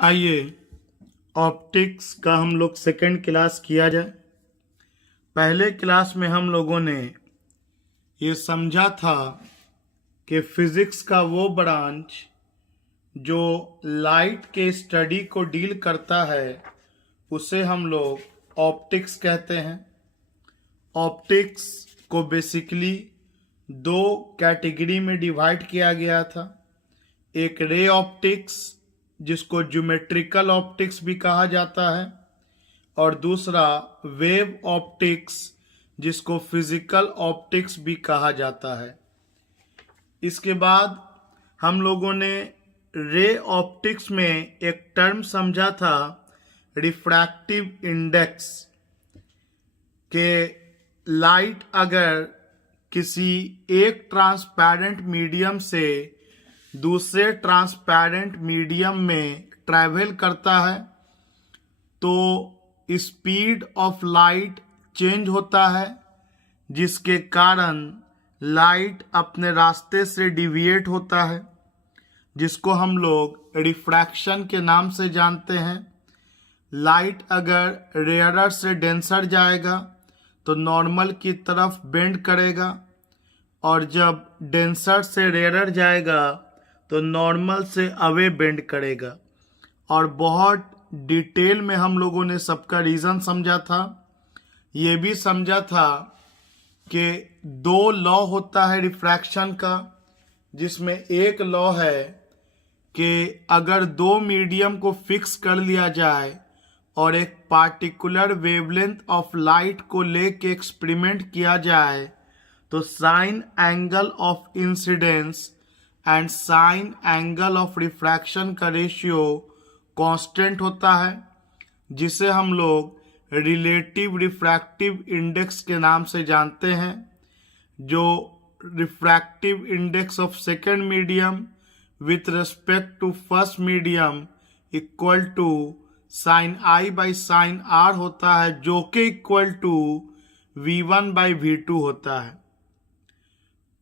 आइए ऑप्टिक्स का हम लोग सेकंड क्लास किया जाए। पहले क्लास में हम लोगों ने ये समझा था कि फिजिक्स का वो ब्रांच जो लाइट के स्टडी को डील करता है उसे हम लोग ऑप्टिक्स कहते हैं। ऑप्टिक्स को बेसिकली दो कैटेगरी में डिवाइड किया गया था। एक रे ऑप्टिक्स जिसको ज्योमेट्रिकल ऑप्टिक्स भी कहा जाता है और दूसरा वेव ऑप्टिक्स जिसको फिजिकल ऑप्टिक्स भी कहा जाता है। इसके बाद हम लोगों ने रे ऑप्टिक्स में एक टर्म समझा था रिफ्रैक्टिव इंडेक्स के लाइट अगर किसी एक ट्रांसपेरेंट मीडियम से दूसरे ट्रांसपेरेंट मीडियम में ट्रैवल करता है तो स्पीड ऑफ लाइट चेंज होता है, जिसके कारण लाइट अपने रास्ते से डिविएट होता है, जिसको हम लोग रिफ्रैक्शन के नाम से जानते हैं। लाइट अगर रेयरर से डेंसर जाएगा तो नॉर्मल की तरफ बेंड करेगा और जब डेंसर से रेयरर जाएगा तो नॉर्मल से अवे बेंड करेगा। और बहुत डिटेल में हम लोगों ने सबका रीज़न समझा था। ये भी समझा था कि दो लॉ होता है रिफ्रैक्शन का, जिसमें एक लॉ है कि अगर दो मीडियम को फिक्स कर लिया जाए और एक पार्टिकुलर वेवलेंथ ऑफ लाइट को लेके एक्सपेरिमेंट किया जाए तो sign angle of incidence and sign angle of refraction का रेशियो कांस्टेंट होता है, जिसे हम लोग रिलेटिव रिफ्रैक्टिव इंडेक्स के नाम से जानते हैं। जो refractive index of second medium with respect to first medium equal to sine I by sine r होता है, जो कि equal to V1 by V2 होता है।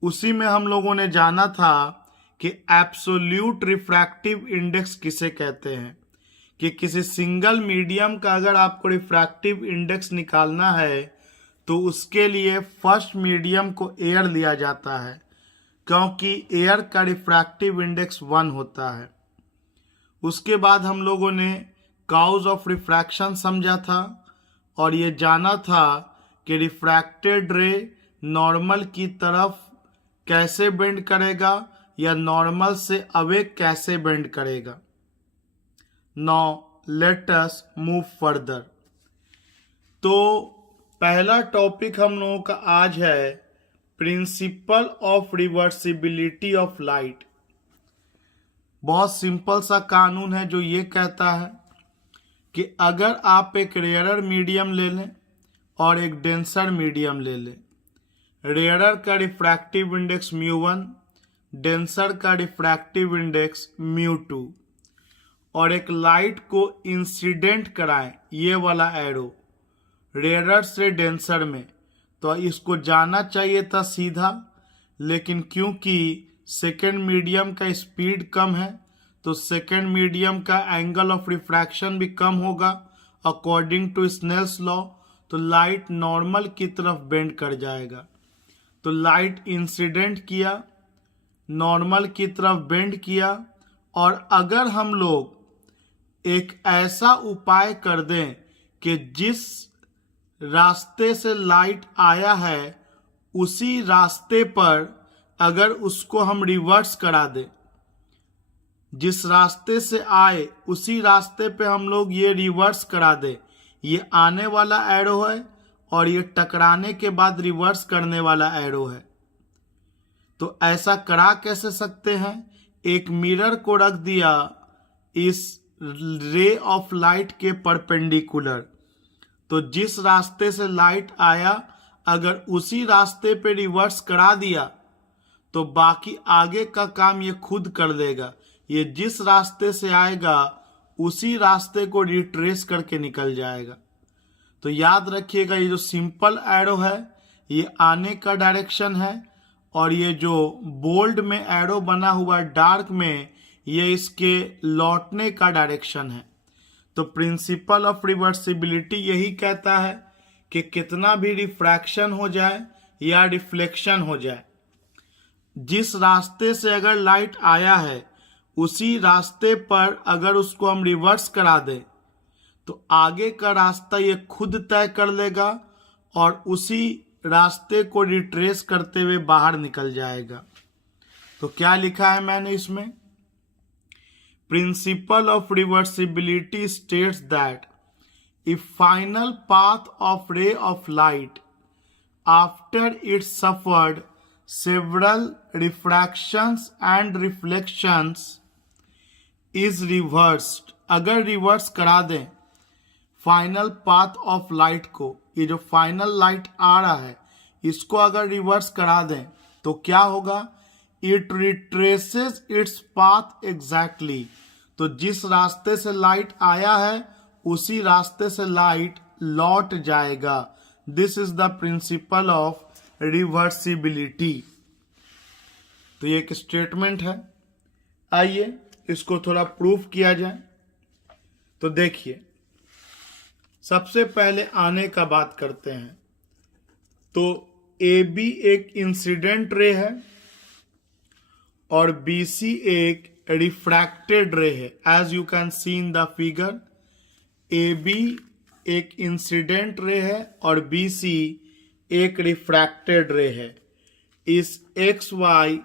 उसी में हम लोगों ने जाना था कि एब्सोल्यूट रिफ्रैक्टिव इंडेक्स किसे कहते हैं, कि किसी सिंगल मीडियम का अगर आपको रिफ्रैक्टिव इंडेक्स निकालना है तो उसके लिए फर्स्ट मीडियम को एयर लिया जाता है, क्योंकि एयर का रिफ्रैक्टिव इंडेक्स 1 होता है। उसके बाद हम लोगों ने काउज ऑफ रिफ्रैक्शन समझा था और ये जाना था कि रिफ्रैक्टेड रे नॉर्मल की तरफ कैसे बेंड करेगा या नॉर्मल से अवे कैसे बेंड करेगा। Now let us move further. तो पहला टॉपिक हम लोगों का आज है principal of reversibility of light. बहुत सिंपल सा कानून है जो ये कहता है कि अगर आप एक रेयरर मीडियम ले लें और एक डेंसर मीडियम ले लें, रेयरर का रिफ्रैक्टिव इंडेक्स μ1, डेंसर का रिफ्रैक्टिव इंडेक्स μ2, और एक लाइट को इंसिडेंट कराएं, ये वाला एरो रेयरर से डेंसर में, तो इसको जाना चाहिए था सीधा, लेकिन क्योंकि सेकेंड मीडियम का स्पीड कम है तो सेकेंड मीडियम का एंगल ऑफ रिफ्रैक्शन भी कम होगा अकॉर्डिंग टू स्नेल्स लॉ, तो लाइट नॉर्मल की तरफ बेंड कर जाएगा। तो लाइट इंसिडेंट किया, नॉर्मल की तरफ बेंड किया, और अगर हम लोग एक ऐसा उपाय कर दें कि जिस रास्ते से लाइट आया है उसी रास्ते पर अगर उसको हम रिवर्स करा दें, जिस रास्ते से आए उसी रास्ते पे हम लोग ये रिवर्स करा दें, ये आने वाला एरो है और ये टकराने के बाद रिवर्स करने वाला एरो है। तो ऐसा करा कैसे सकते हैं? एक मिरर को रख दिया इस रे ऑफ लाइट के परपेंडिकुलर, तो जिस रास्ते से लाइट आया अगर उसी रास्ते पे रिवर्स करा दिया तो बाकी आगे का काम ये खुद कर देगा। ये जिस रास्ते से आएगा उसी रास्ते को रिट्रेस करके निकल जाएगा। तो याद रखिएगा, ये जो सिंपल एरो है ये आने का डायरेक्शन है और ये जो बोल्ड में एरो बना हुआ डार्क में ये इसके लौटने का डायरेक्शन है। तो प्रिंसिपल ऑफ रिवर्सिबिलिटी यही कहता है कि कितना भी रिफ्रैक्शन हो जाए या रिफ्लेक्शन हो जाए, जिस रास्ते से अगर लाइट आया है उसी रास्ते पर अगर उसको हम रिवर्स करा दें तो आगे का रास्ता ये खुद तय कर लेगा और उसी रास्ते को रिट्रेस करते हुए बाहर निकल जाएगा। तो क्या लिखा है मैंने इसमें? Principal of reversibility states that if final path of ray of light after it suffered several refractions and reflections is reversed, अगर रिवर्स करा दें फाइनल पाथ ऑफ लाइट को, ये जो फाइनल लाइट आ रहा है इसको अगर रिवर्स करा दें तो क्या होगा? It retraces its path exactly. तो जिस रास्ते से लाइट आया है उसी रास्ते से लाइट लौट जाएगा। This is the principal of reversibility. तो ये एक स्टेटमेंट है। आइए इसको थोड़ा प्रूफ किया जाए। तो देखिए, सबसे पहले आने का बात करते हैं। तो ए बी एक इंसिडेंट रे है और बी सी एक रिफ्रैक्टेड रे है। As you can see in the figure, A B एक इंसिडेंट रे है और बी सी एक रिफ्रैक्टेड रे है इस एक्स वाई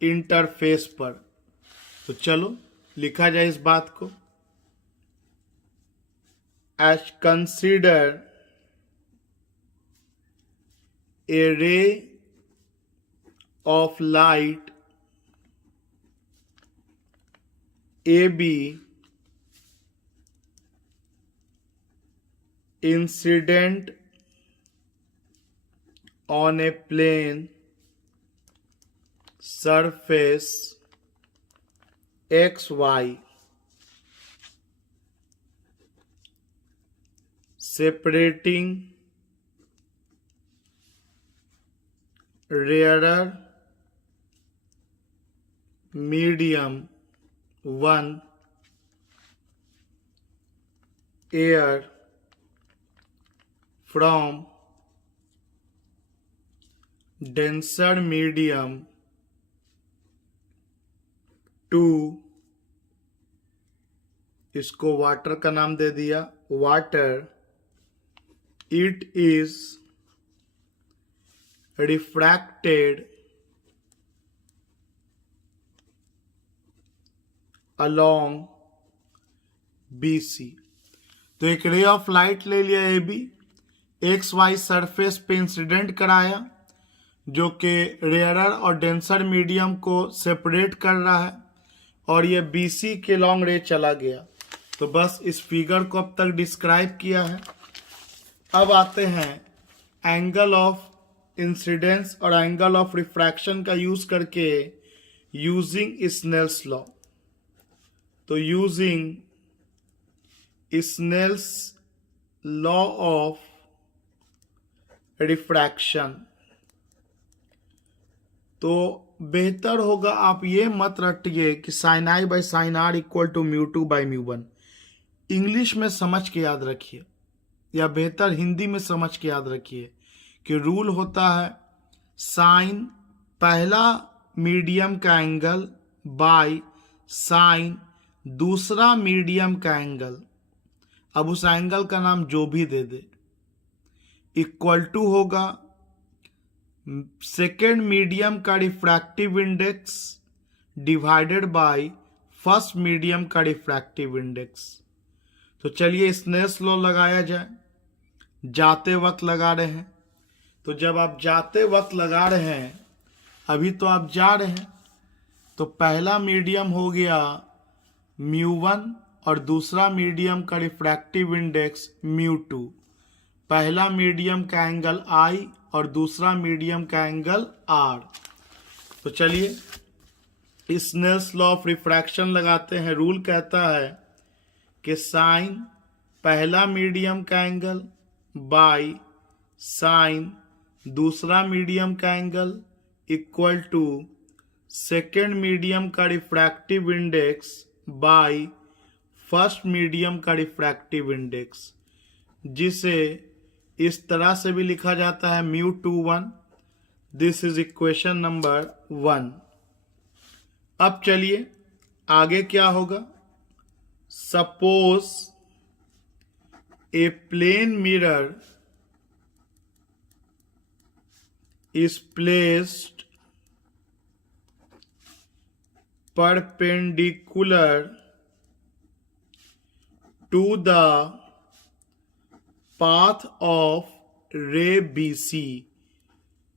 इंटरफेस पर। तो चलो लिखा जाए इस बात को। As consider a ray of light A B incident on a plane surface xy separating rarer medium 1 air from denser medium 2, इसको वाटर का नाम दे दिया, water. It is refracted along BC। तो एक रे ऑफ लाइट ले लिया A B, X Y surface पे इंसिडेंट कराया जो कि रेयरर और डेंसर मीडियम को सेपरेट कर रहा है और ये बीसी के लॉन्ग रे चला गया। तो बस इस फिगर को अब तक डिस्क्राइब किया है। अब आते हैं एंगल ऑफ इंसिडेंस और एंगल ऑफ रिफ्रैक्शन का यूज करके यूजिंग स्नेल्स लॉ। तो using Snell's law of refraction, तो बेहतर होगा आप ये मत रटिए कि sine I by sine r equal to mu two by mu one. English में समझ के याद रखिए या बेहतर हिंदी में समझ के याद रखिए कि रूल होता है साइन पहला मीडियम का एंगल बाय साइन दूसरा मीडियम का एंगल। अब उस एंगल का नाम जो भी दे दे, इक्वल टू होगा सेकेंड मीडियम का refractive index divided by first medium का रिफ्रैक्टिव इंडेक्स। तो चलिए स्नेल्स लॉ लगाया जाए। जाते वक्त लगा रहे हैं, तो जब आप जाते वक्त लगा रहे हैं, अभी तो आप जा रहे हैं, तो पहला मीडियम हो गया म्यू वन और दूसरा मीडियम का रिफ्रैक्टिव इंडेक्स म्यू टू। पहला मीडियम का एंगल आई और दूसरा मीडियम का एंगल आर। तो चलिए स्नेल्स लॉ ऑफ रिफ्रैक्शन लगाते हैं। रूल कहता है कि साइन पहला मीडियम का एंगल बाय साइन दूसरा मीडियम का angle equal to second medium का refractive index by first medium का रिफ्रैक्टिव इंडेक्स, जिसे इस तरह से भी लिखा जाता है μ21। This is equation number 1। अब चलिए आगे क्या होगा। Suppose a plane mirror is placed perpendicular to the path of ray BC।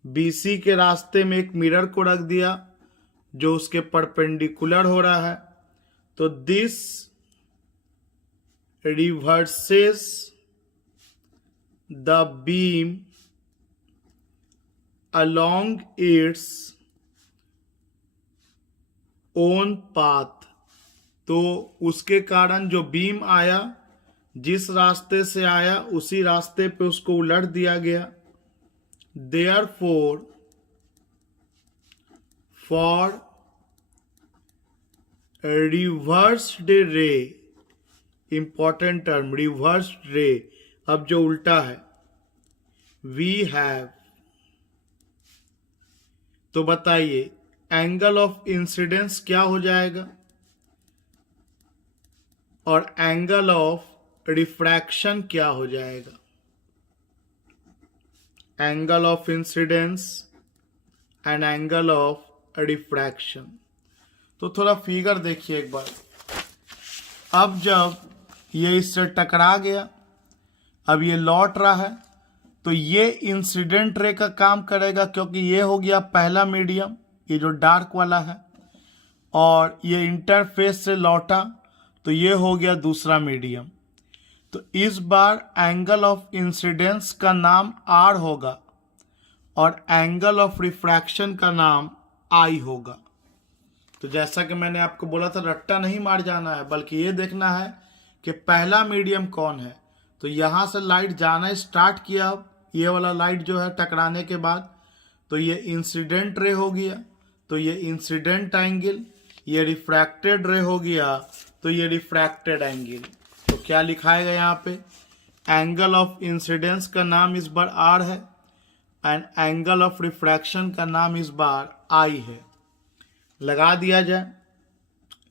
BC के रास्ते में एक मिरर को रख दिया जो उसके परपेंडिकुलर हो रहा है, तो this reverses the beam along its own path। तो उसके कारण जो बीम आया, जिस रास्ते से आया उसी रास्ते पे उसको उलट दिया गया। Therefore, for reversed ray, important term reversed ray, अब जो उल्टा है, we have, तो बताइए एंगल ऑफ इंसिडेंस क्या हो जाएगा और एंगल ऑफ रिफ्रैक्शन क्या हो जाएगा। Angle of incidence and angle of refraction. तो थोड़ा फिगर देखिए एक बार। अब जब ये इससे टकरा गया, अब ये लौट रहा है, तो ये इंसिडेंट रे का काम करेगा, क्योंकि ये हो गया पहला मीडियम, ये जो डार्क वाला है, और ये इंटरफेस से लौटा तो ये हो गया दूसरा मीडियम। तो इस बार एंगल ऑफ इंसिडेंस का नाम आर होगा और एंगल ऑफ रिफ्रैक्शन का नाम आई होगा। तो जैसा कि मैंने आपको बोला था, रट्टा नहीं मार जाना है, बल्कि ये देखना है कि पहला मीडियम कौन है। तो यहाँ से लाइट जाना स्टार्ट किया, अब ये वाला लाइट जो है टकराने के बाद, तो ये इंसिडेंट रे हो गया, तो ये इंसिडेंट एंगल, ये रिफ्रैक्टेड रे हो गया, तो ये रिफ्रैक्टेड एंगल। तो क्या लिखाएगा यहाँ पे, एंगल ऑफ इंसिडेंस का नाम इस बार आर है एंड एंगल ऑफ रिफ्रैक्शन का नाम इस बार आई है। लगा दिया जाए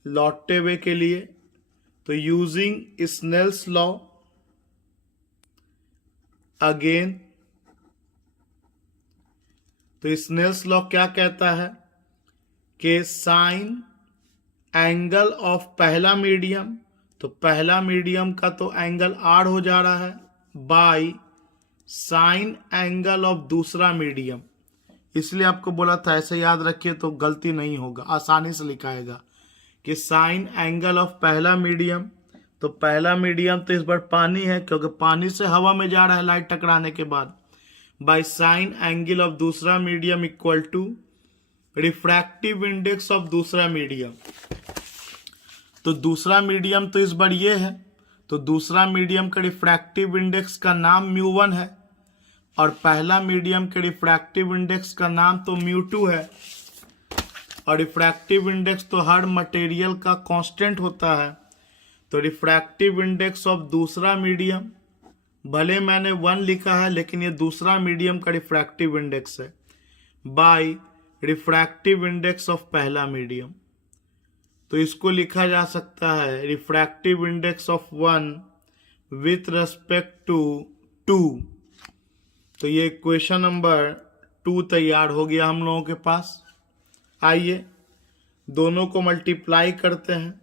लौटते हुए के लिए। तो यूजिंग स्नेल्स लॉ अगेन, तो स्नेल्स लॉ क्या कहता है कि साइन एंगल ऑफ पहला मीडियम, तो पहला मीडियम का तो एंगल आर हो जा रहा है, बाय साइन एंगल ऑफ दूसरा मीडियम। इसलिए आपको बोला था ऐसे याद रखिए तो गलती नहीं होगा, आसानी से लिखाएगा कि साइन एंगल ऑफ पहला मीडियम, तो पहला मीडियम तो इस बार पानी है, क्योंकि पानी से हवा में जा रहा है लाइट टकराने के बाद, बाय साइन एंगल ऑफ दूसरा medium equal to refractive index of दूसरा मीडियम। तो दूसरा मीडियम तो इस बार ये है, तो दूसरा मीडियम का रिफ्रैक्टिव इंडेक्स का नाम μ1 है और पहला मीडियम के रिफ्रैक्टिव इंडेक्स का नाम तो μ2 है। और रिफ्रैक्टिव इंडेक्स तो हर मटेरियल का कांस्टेंट होता है, तो रिफ्रैक्टिव इंडेक्स ऑफ दूसरा मीडियम, भले मैंने 1 लिखा है लेकिन ये दूसरा मीडियम का रिफ्रैक्टिव इंडेक्स है, बाय रिफ्रैक्टिव इंडेक्स ऑफ पहला मीडियम। तो इसको लिखा जा सकता है refractive index of 1 with respect to 2। तो ये क्वेश्चन नंबर 2 तैयार हो गया हम लोगों के पास। आइए दोनों को मल्टीप्लाई करते हैं,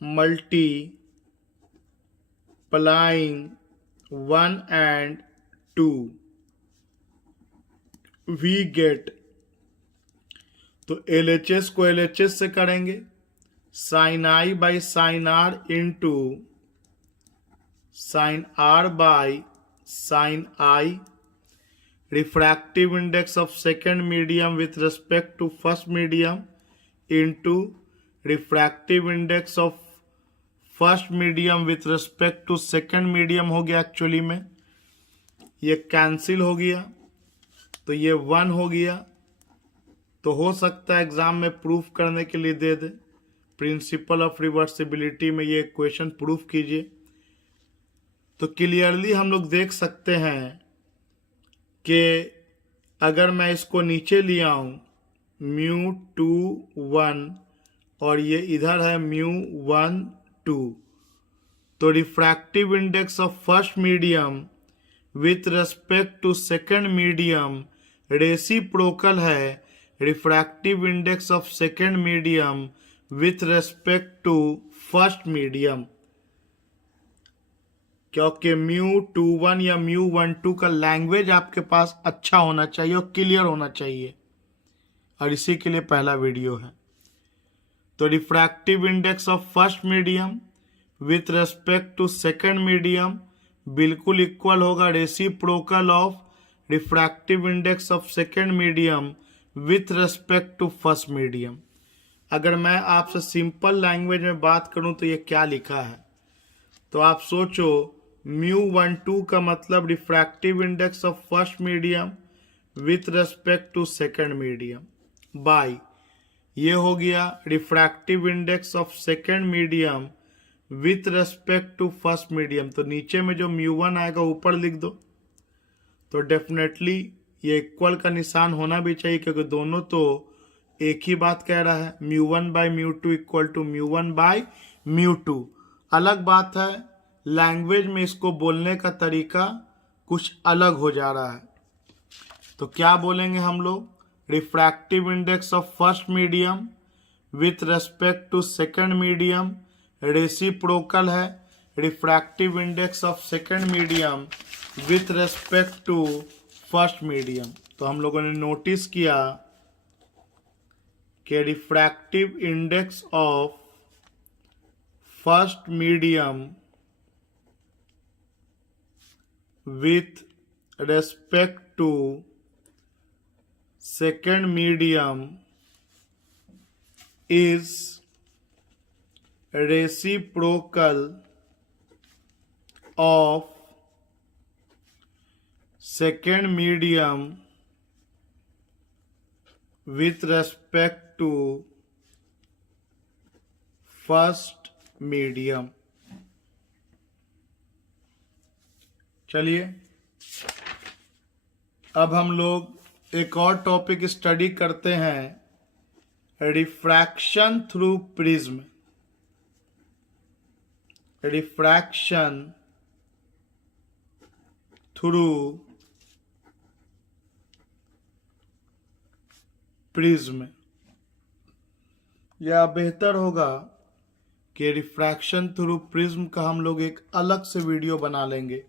मल्टीप्लाइंग 1 and 2 वी गेट, तो LHS को LHS से करेंगे, sine I by sine r into sine are by sine i. Refractive index of second medium with respect to first medium into refractive index of first medium with respect to second medium हो गया। Actually में ये cancel हो गया, तो ये 1 हो गया तो हो सकता है एग्जाम में प्रूफ करने के लिए दे दे, प्रिंसिपल ऑफ रिवर्सिबिलिटी में ये क्वेश्चन प्रूफ कीजिए। तो क्लियरली हम लोग देख सकते हैं कि अगर मैं इसको नीचे ले आऊं μ2 1 और ये इधर है μ1 2, तो refractive index of first medium with respect to second medium reciprocal है refractive index of second medium with respect to first medium, क्योंकि μ21 या μ12 का लैंग्वेज आपके पास अच्छा होना चाहिए और क्लियर होना चाहिए, और इसी के लिए पहला वीडियो है। तो refractive index of first medium with respect to second medium बिल्कुल इक्वल होगा reciprocal of refractive index of second medium with respect to first medium. अगर मैं आपसे सिंपल लैंग्वेज में बात करूं तो ये क्या लिखा है, तो आप सोचो μ12 का मतलब refractive index of first medium with respect to second medium by ये हो गया refractive index of second medium with respect to first medium. तो नीचे में जो μ1 आएगा ऊपर लिख दो, तो डेफिनेटली ये इक्वल का निशान होना भी चाहिए, क्योंकि दोनों तो एक ही बात कह रहा है, μ1/μ2 इक्वल टू μ1/μ2। अलग बात है लैंग्वेज में इसको बोलने का तरीका कुछ अलग हो जा रहा है। तो क्या बोलेंगे हम लोग, refractive index of first medium with respect to second medium reciprocal है refractive index of second medium with respect to first medium. तो हम लोगों ने नोटिस किया कि refractive index of first medium with respect to second medium is reciprocal of second medium with respect to first medium। चलिए अब हम लोग एक और टॉपिक स्टडी करते हैं, refraction through prism. Refraction through prism, या बेहतर होगा कि रिफ्रैक्शन थ्रू प्रिज्म का हम लोग एक अलग से वीडियो बना लेंगे।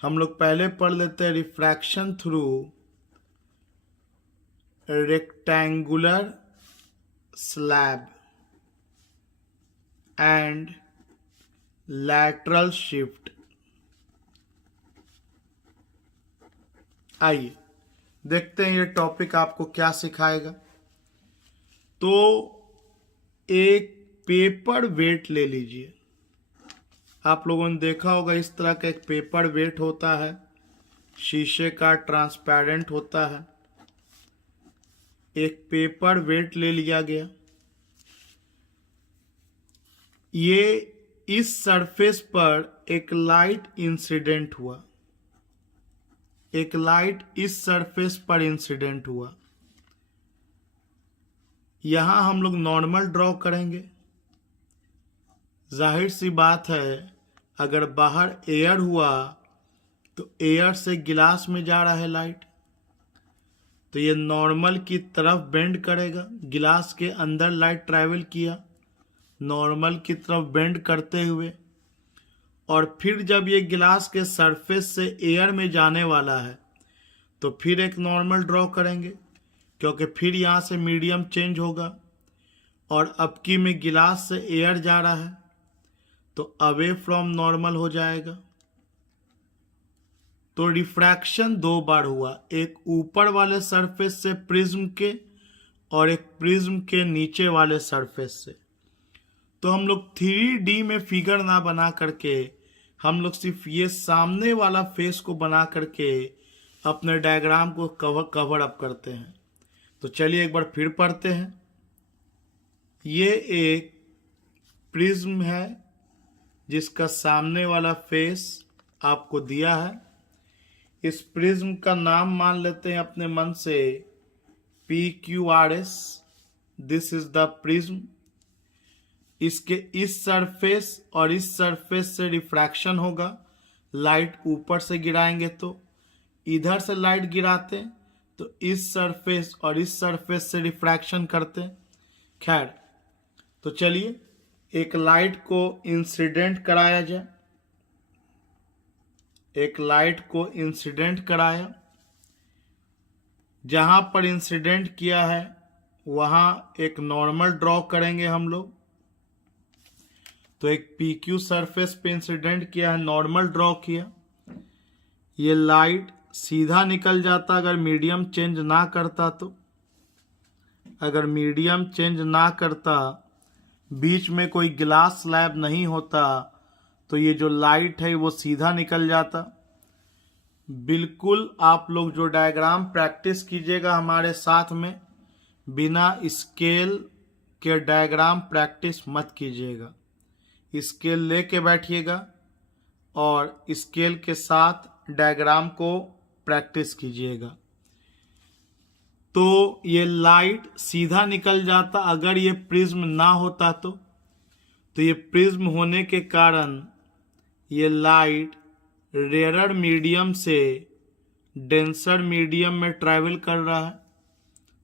हम लोग पहले पढ़ लेते हैं refraction through rectangular slab and lateral shift. आइए देखते हैं ये टॉपिक आपको क्या सिखाएगा। तो एक पेपर वेट ले लीजिए। आप लोगों ने देखा होगा इस तरह का एक पेपर वेट होता है, शीशे का ट्रांसपेरेंट होता है। एक पेपर वेट ले लिया गया, ये इस सरफेस पर एक लाइट इंसिडेंट हुआ, एक लाइट इस सरफेस पर इंसिडेंट हुआ। यहां हम लोग नॉर्मल ड्रॉ करेंगे। जाहिर सी बात है अगर बाहर एयर हुआ तो एयर से गिलास में जा रहा है लाइट, तो ये नॉर्मल की तरफ बेंड करेगा। गिलास के अंदर लाइट ट्रैवल किया नॉर्मल की तरफ बेंड करते हुए, और फिर जब ये गिलास के सरफेस से एयर में जाने वाला है तो फिर एक नॉर्मल ड्रॉ करेंगे, क्योंकि फिर यहाँ से मीडियम चेंज होगा और अब की में गिलास से एयर जा रहा है तो अवे फ्रॉम नॉर्मल हो जाएगा। तो रिफ्रैक्शन दो बार हुआ, एक ऊपर वाले सरफेस से प्रिज्म के और एक प्रिज्म के नीचे वाले सरफेस से। तो हम लोग 3D में फिगर ना बना करके हम लोग सिर्फ ये सामने वाला फेस को बना करके अपने डायग्राम को कवर अप करते हैं। तो चलिए एक बार फिर पढ़ते हैं। ये एक प्रिज्म है जिसका सामने वाला फेस आपको दिया है। इस प्रिज्म का नाम मान लेते हैं अपने मन से PQRS। This is the prism. इसके इस सरफेस और इस सरफेस से रिफ्रैक्शन होगा। लाइट ऊपर से गिराएंगे तो इधर से लाइट गिराते तो इस सरफेस और इस सरफेस से रिफ्रैक्शन करते। खैर, तो चलिए एक लाइट को इंसिडेंट कराया जाए। एक लाइट को इंसिडेंट कराया, जहां पर इंसिडेंट किया है वहां एक नॉर्मल ड्रॉ करेंगे हम लोग। तो एक PQ सरफेस पे इंसिडेंट किया है, नॉर्मल ड्रॉ किया। ये लाइट सीधा निकल जाता अगर मीडियम चेंज ना करता। तो अगर मीडियम चेंज ना करता, बीच में कोई ग्लास स्लैब नहीं होता, तो ये जो लाइट है वो सीधा निकल जाता। बिल्कुल आप लोग जो डायग्राम प्रैक्टिस कीजिएगा हमारे साथ में, बिना स्केल के डायग्राम प्रैक्टिस मत कीजिएगा। स्केल लेके बैठिएगा और स्केल के साथ डायग्राम को प्रैक्टिस कीजिएगा। तो ये लाइट सीधा निकल जाता अगर ये प्रिज्म ना होता। तो ये प्रिज्म होने के कारण ये लाइट रेयर मीडियम से डेंसर मीडियम में ट्रैवल कर रहा है।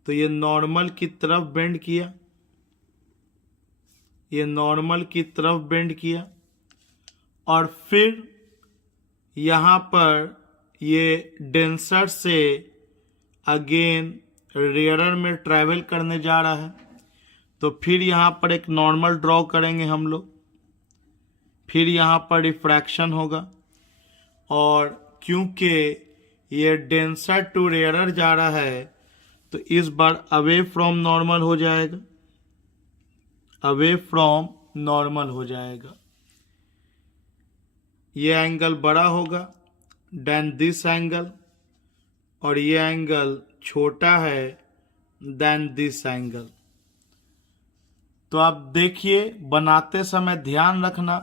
तो ये नॉर्मल की तरफ बेंड किया, ये नॉर्मल की तरफ बेंड किया और फिर यहाँ पर ये डेंसर से अगेन रेयर में ट्रैवल करने जा रहा है। तो फिर यहाँ पर एक नॉर्मल ड्रॉ करेंगे हम लोग। फिर यहाँ पर रिफ्रैक्शन होगा और क्योंकि ये डेंसर टू रेयर जा रहा है तो इस बार अवे फ्रॉम नॉर्मल हो जाएगा। अवे फ्रॉम नॉर्मल हो जाएगा। ये एंगल बड़ा होगा देन दिस एंगल और ये एंगल छोटा है देन दिस एंगल। तो आप देखिए, बनाते समय ध्यान रखना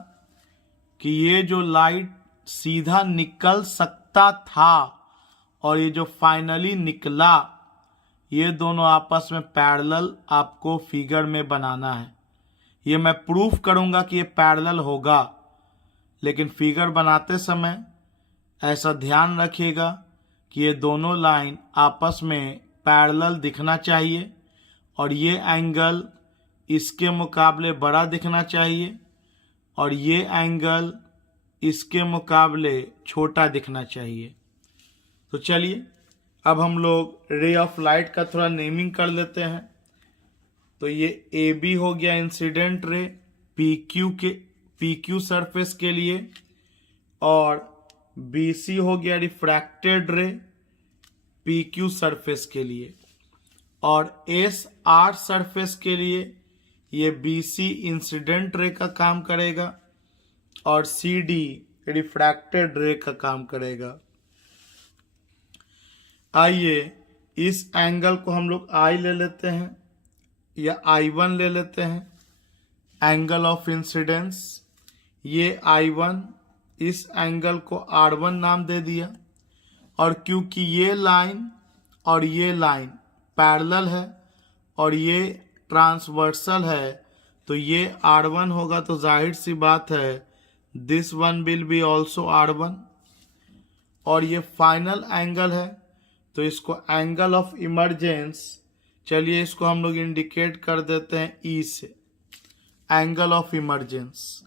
कि ये जो लाइट सीधा निकल सकता था और ये जो फाइनली निकला, ये दोनों आपस में पैरेलल आपको फिगर में बनाना है। ये मैं प्रूफ करूंगा कि ये पैरेलल होगा, लेकिन फिगर बनाते समय ऐसा ध्यान रखिएगा कि ये दोनों लाइन आपस में पैरेलल दिखना चाहिए और ये एंगल इसके मुकाबले बड़ा दिखना चाहिए और ये एंगल इसके मुकाबले छोटा दिखना चाहिए। तो चलिए अब हम लोग रे ऑफ लाइट का थोड़ा नेमिंग कर लेते हैं। तो ये AB हो गया इंसिडेंट रे PQ सरफेस के लिए और BC हो गया रिफ्रैक्टेड रे PQ सरफेस के लिए और SR सरफेस के लिए ये BC इंसिडेंट रे का काम करेगा और CD रिफ्रैक्टेड रे का काम करेगा। आइए इस एंगल को हम लोग I ले लेते हैं या I1 ले लेते हैं। एंगल ऑफ इंसिडेंस ये I1, इस एंगल को R1 नाम दे दिया और क्योंकि ये लाइन और ये लाइन पैरेलल है और ये ट्रांसवर्सल है तो ये R1 होगा। तो जाहिर सी बात है this one will be also R1 और ये फाइनल एंगल है तो इसको एंगल ऑफ इमरजेंस, चलिए इसको हम लोग इंडिकेट कर देते हैं E से, एंगल ऑफ इमरजेंस।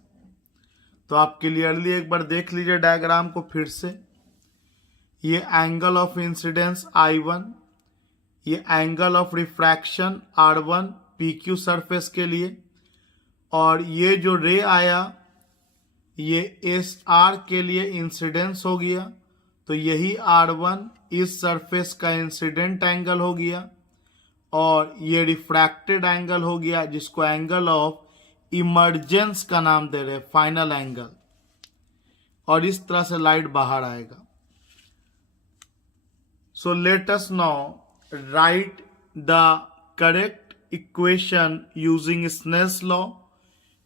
तो आप क्लियरली एक बार देख लीजिए डायग्राम को फिर से। ये एंगल ऑफ इंसिडेंस I1, ये angle of refraction R1 PQ surface के लिए और ये जो रे आया ये SR के लिए इंसिडेंस हो गया। तो यही R1 इस सरफेस का इंसिडेंट एंगल हो गया और ये रिफ्रैक्टेड एंगल हो गया जिसको एंगल ऑफ इमरजेंस का नाम दे रहे, फाइनल एंगल। और इस तरह से लाइट बाहर आएगा। So let us now write the correct equation using Snell's law.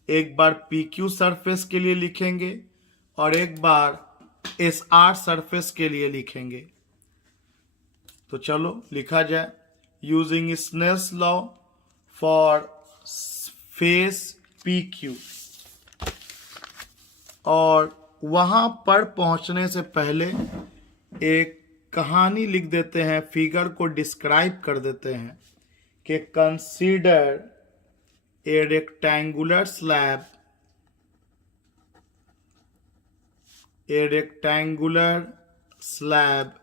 एक बार पी क्यू सरफेस के लिए लिखेंगे और एक बार एस आर सरफेस के लिए लिखेंगे। तो चलो लिखा जाए। Using Snell's law for face P Q. और वहां पर पहुंचने से पहले एक कहानी लिख देते हैं, फिगर को डिस्क्राइब कर देते हैं कि consider a rectangular slab, a rectangular slab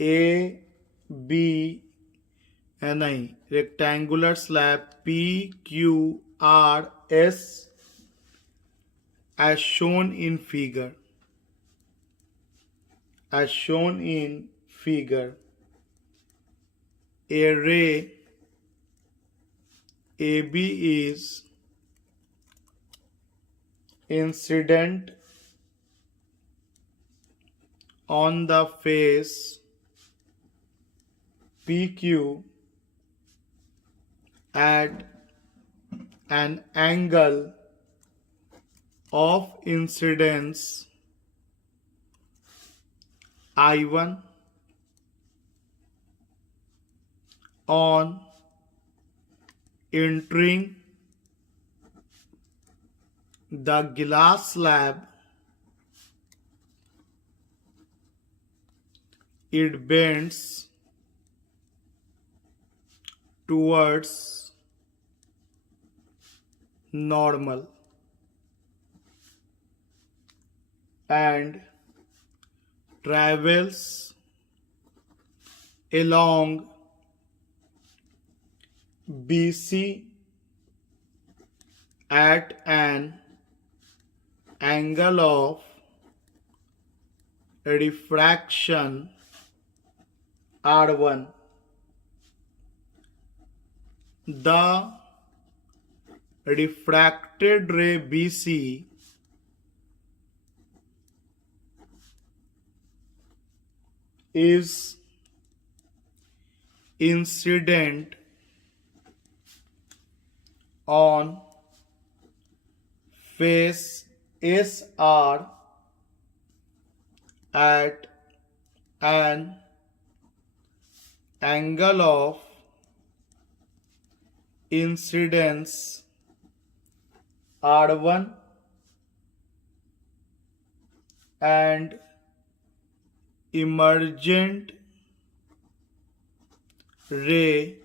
A B नहीं, rectangular slab P Q R S as shown in figure, as shown in figure. A ray AB is incident on the face PQ at an angle of incidence I1 on entering the glass slab. It bends towards normal and travels along BC at an angle of refraction R1. The refracted ray BC is incident on face SR at an angle of incidence R1 and emergent ray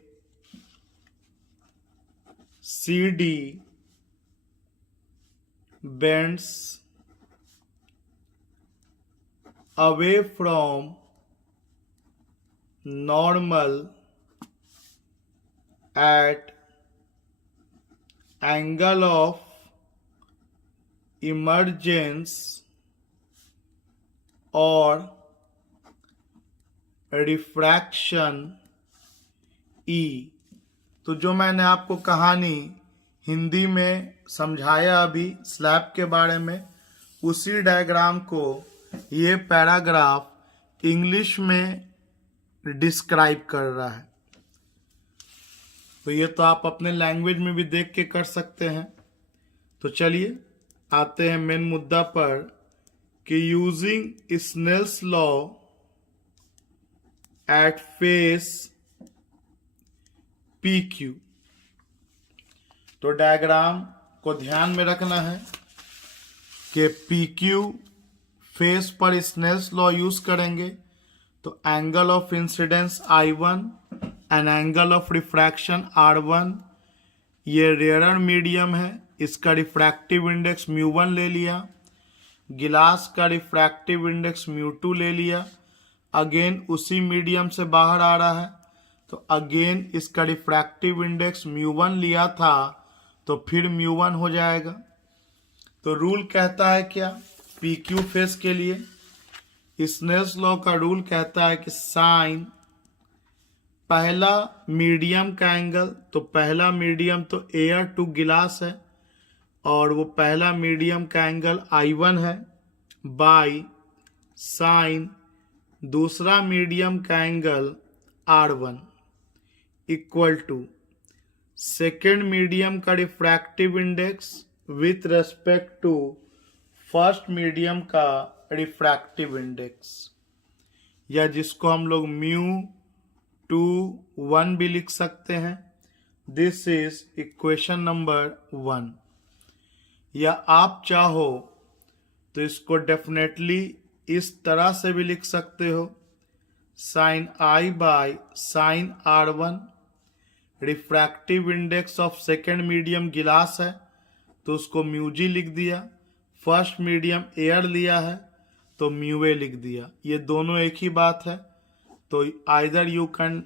CD bends away from normal at angle of emergence और refraction ई। तो जो मैंने आपको कहानी हिंदी में समझाया अभी slab के बारे में, उसी डायग्राम को ये पैराग्राफ इंग्लिश में डिस्क्राइब कर रहा है। तो ये तो आप अपने लैंग्वेज में भी देख के कर सकते हैं। तो चलिए आते हैं मेन मुद्दा पर कि using Snell's law at face PQ। तो डायग्राम को ध्यान में रखना है कि PQ फेस पर स्नेल्स लॉ यूज करेंगे तो angle of incidence I1 and angle of refraction R1। ये रेयर मीडियम है, इसका रिफ्रैक्टिव इंडेक्स μ1 ले लिया, गिलास का रिफ्रैक्टिव इंडेक्स μ2 ले लिया। अगेन उसी मीडियम से बाहर आ रहा है तो अगेन इसका रिफ्रैक्टिव इंडेक्स μ1 लिया था तो फिर μ1 हो जाएगा। तो रूल कहता है क्या PQ फेस के लिए, स्नेल्स लॉ का रूल कहता है कि साइन पहला मीडियम का एंगल, तो पहला मीडियम तो एयर टू गिलास है और वो पहला मीडियम का एंगल I1 है, बाई साइन दूसरा मीडियम का angle R1। Equal to second medium का refractive index with respect to first medium का रिफ्रैक्टिव इंडेक्स, या जिसको हम लोग μ2 भी लिख सकते हैं। This is equation number 1। या आप चाहो तो इसको डेफिनेटली इस तरह से भी लिख सकते हो, sine i by sine R1। Refractive index of second medium glass है तो उसको μg लिख दिया, फर्स्ट मीडियम एयर लिया है तो μa लिख दिया। ये दोनों एक ही बात है, तो either you can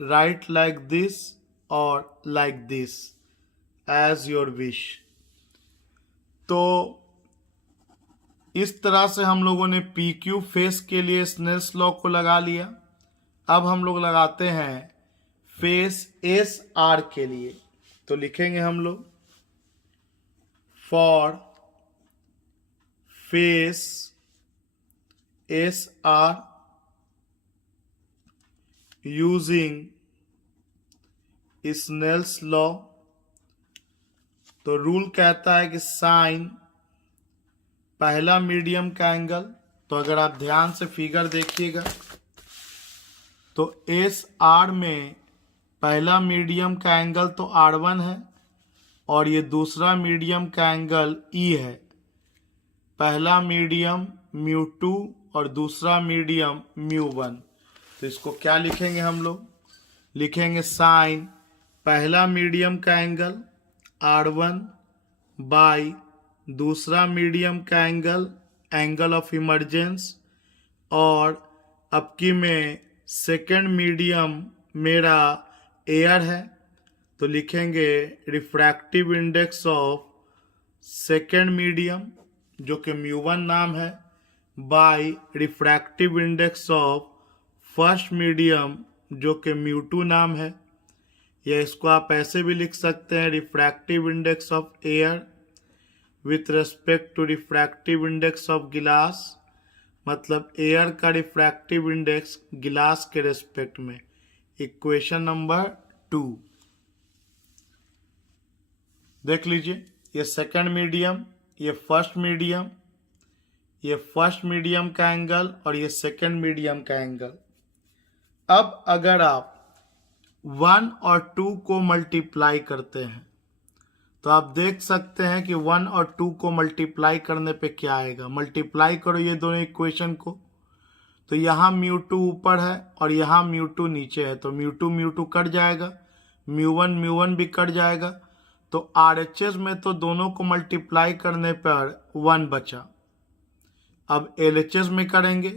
write like this और like this as your wish. तो इस तरह से हम लोगों ने PQ फेस के लिए स्नेल्स लॉ को लगा लिया। अब हम लोग लगाते हैं फेस SR के लिए, तो लिखेंगे हम लोग for face SR using Snell's law. तो रूल कहता है कि साइन पहला मीडियम का एंगल, तो अगर आप ध्यान से फिगर देखिएगा तो SR में पहला मीडियम का एंगल तो R1 है और ये दूसरा मीडियम का एंगल E है। पहला मीडियम μ2 और दूसरा मीडियम μ1। तो इसको क्या लिखेंगे हम लोग? लिखेंगे साइन पहला मीडियम का एंगल R1 बाय दूसरा मीडियम का एंगल ऑफ इमर्जेंस, और अब की में सेकेंड मीडियम मेरा एयर है तो लिखेंगे refractive index of second medium जो कि μ1 नाम है by refractive index of first medium जो कि μ2 नाम है। या इसको आप ऐसे भी लिख सकते हैं, refractive index of air with respect to refractive index of glass, मतलब एयर का रिफ्रैक्टिव इंडेक्स गिलास के रेस्पेक्ट में। इक्वेशन नंबर 2 देख लीजिए, ये सेकंड मीडियम, ये फर्स्ट मीडियम, ये फर्स्ट मीडियम का एंगल और ये सेकंड मीडियम का एंगल। अब अगर आप 1 और 2 को मल्टीप्लाई करते हैं तो आप देख सकते हैं कि 1 और 2 को मल्टीप्लाई करने पे क्या आएगा। मल्टीप्लाई करो ये दोनों इक्वेशन को, तो यहाँ μ2 ऊपर है और यहाँ μ2 नीचे है, तो μ2 कट जाएगा, μ1 भी कट जाएगा। तो RHS में तो दोनों को मल्टीप्लाई करने पर 1 बचा। अब LHS में करेंगे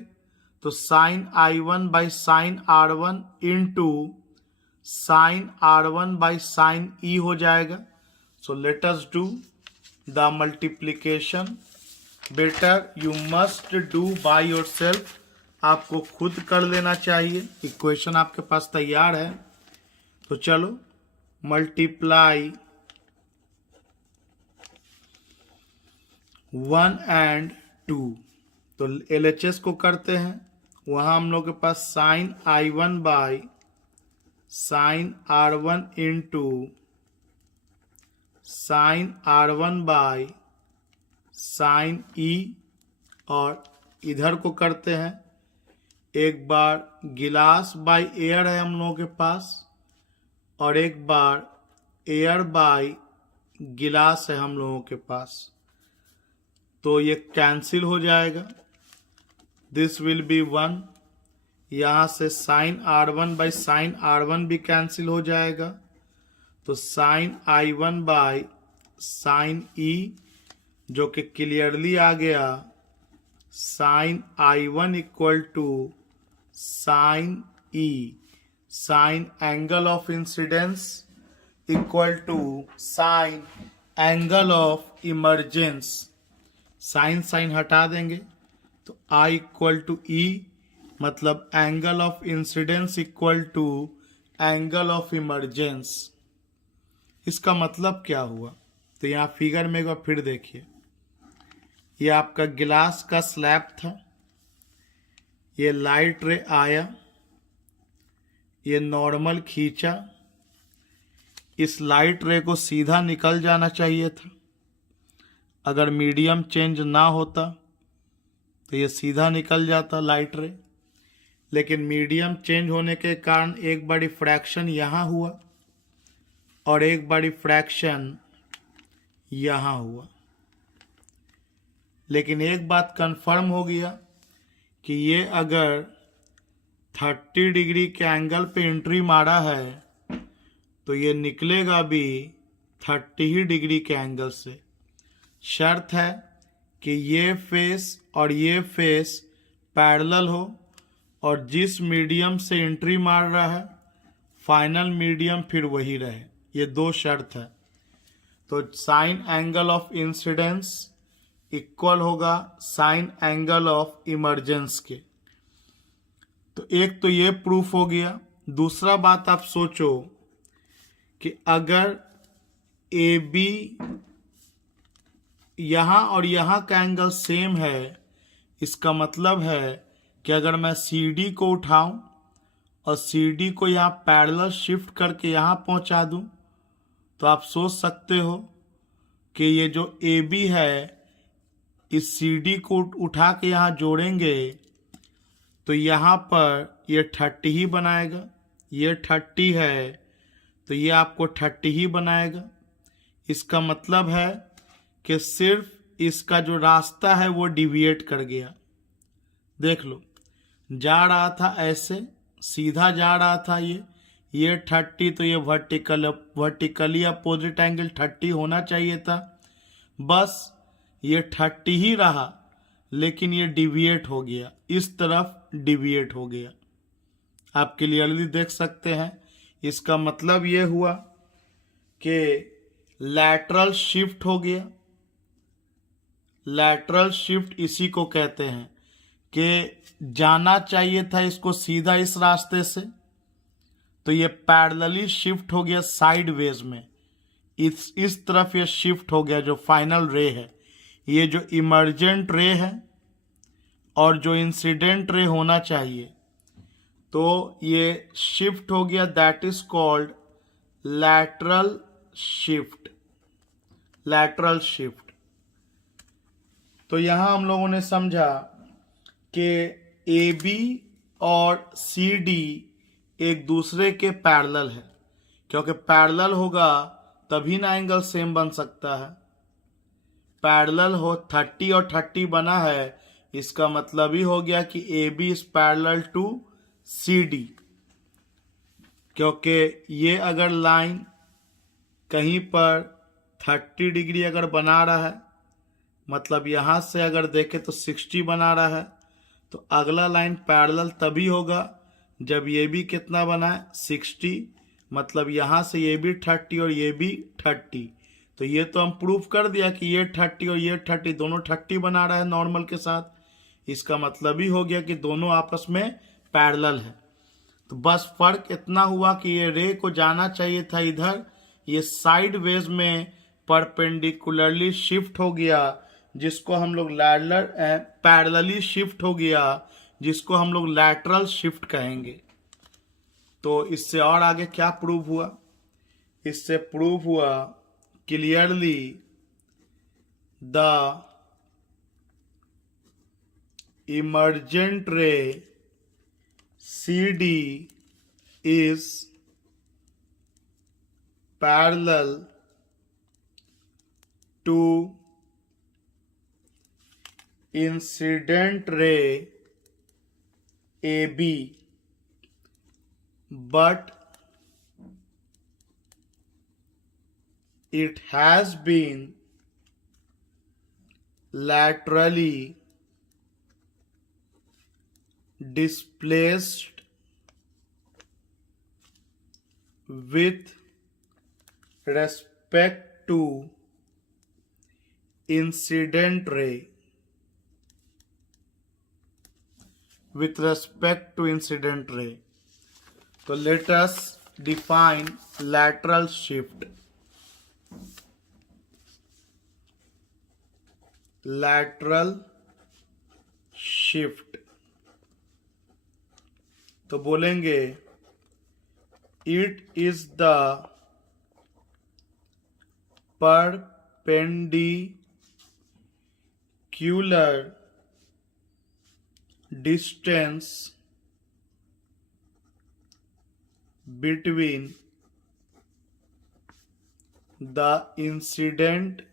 तो sine I1 by sine R1 into sine R1 by sine E हो जाएगा। So let us do the multiplication. Better you must do by yourself, आपको खुद कर लेना चाहिए। इक्वेशन आपके पास तैयार है तो चलो मल्टीप्लाई 1 and 2, तो LHS को करते हैं। वहाँ हम लोग के पास sine I1 by sine R1 into sine R1 by sine E, और इधर को करते हैं। एक बार गिलास बाई एयर है हम लोगों के पास और एक बार एयर बाई गिलास है हम लोगों के पास, तो ये कैंसिल हो जाएगा। This will be 1। यहाँ से sign R1 by sine R1 भी कैंसिल हो जाएगा, तो sine I1 by sine E जो कि क्लियरली आ गया, sine I1 equal to sine E, sine angle of incidence equal to sine angle of emergence. Sine हटा देंगे तो I इक्वल टू E, मतलब angle of incidence equal to angle of emergence. इसका मतलब क्या हुआ? तो यहाँ फिगर में एक बार फिर देखिए, ये आपका गिलास का स्लैब था, ये लाइट रे आया, ये नॉर्मल खींचा, इस लाइट रे को सीधा निकल जाना चाहिए था। अगर मीडियम चेंज ना होता तो ये सीधा निकल जाता लाइट रे, लेकिन मीडियम चेंज होने के कारण एक बार डिफ्रैक्शन यहाँ हुआ और एक बार डिफ्रैक्शन यहाँ हुआ। लेकिन एक बात कंफर्म हो गया कि ये अगर 30 डिग्री के एंगल पे एंट्री मारा है तो ये निकलेगा भी 30 ही डिग्री के एंगल से। शर्त है कि ये फेस और ये फेस पैरेलल हो और जिस मीडियम से एंट्री मार रहा है फाइनल मीडियम फिर वही रहे। ये दो शर्त है। तो sign angle of incidence equal होगा साइन एंगल ऑफ इमर्जेंस के। तो एक तो ये प्रूफ हो गया। दूसरा बात आप सोचो कि अगर ए बी यहाँ और यहाँ का एंगल सेम है, इसका मतलब है कि अगर मैं सी डी को उठाऊं और सी डी को यहाँ पैरेलल शिफ्ट करके यहाँ पहुँचा दूं तो आप सोच सकते हो कि ये जो ए बी है इस सी डी को उठा के यहाँ जोड़ेंगे तो यहाँ पर ये 30 ही बनाएगा। ये 30 है तो ये आपको 30 ही बनाएगा। इसका मतलब है कि सिर्फ इसका जो रास्ता है वो डिविएट कर गया। देख लो, जा रहा था ऐसे, सीधा जा रहा था ये 30, तो ये वर्टिकली अपोजिट एंगल 30 होना चाहिए था। बस ये 30 ही रहा, लेकिन ये डिविएट हो गया, इस तरफ डिविएट हो गया। आप क्लियरली देख सकते हैं। इसका मतलब ये हुआ कि लैटरल शिफ्ट हो गया। लैटरल शिफ्ट इसी को कहते हैं कि जाना चाहिए था इसको सीधा इस रास्ते से, तो ये पैरेलली शिफ्ट हो गया साइडवेज में। इस तरफ ये शिफ्ट हो गया। जो फाइनल रे है, ये जो इमर्जेंट रे है और जो इंसिडेंट रे होना चाहिए, तो ये शिफ्ट हो गया। That is called lateral shift. Lateral shift. तो यहां हम लोगों ने समझा कि ए बी और सी डी एक दूसरे के पैरेलल है, क्योंकि पैरेलल होगा तभी ना एंगल सेम बन सकता है। पैरेलल हो 30 और 30 बना है, इसका मतलब ही हो गया कि A B is parallel to C D. क्योंकि ये अगर लाइन कहीं पर 30 डिग्री अगर बना रहा है, मतलब यहाँ से अगर देखें तो 60 बना रहा है, तो अगला लाइन पैरेलल तभी होगा जब ये भी कितना बना है 60, मतलब यहाँ से ये भी 30 और ये भी 30। तो ये तो हम प्रूफ कर दिया कि ये 30 और ये 30 दोनों 30 बना रहा है नॉर्मल के साथ। इसका मतलब ही हो गया कि दोनों आपस में पैरेलल है। तो बस फर्क इतना हुआ कि ये रे को जाना चाहिए था इधर, ये साइडवेज में परपेंडिकुलरली शिफ्ट हो गया, जिसको हम लोग पैरेलली शिफ्ट हो गया, जिसको हम लोग लैटरल शिफ्ट कहेंगे। तो इससे और आगे क्या प्रूव हुआ? इससे प्रूव हुआ क्लियरली द इमर्जेंट रे CD is parallel to incident ray AB, but it has been laterally displaced with respect to incident ray. With respect to incident ray. So let us define lateral shift. Lateral shift. तो बोलेंगे it is the perpendicular distance between the incident,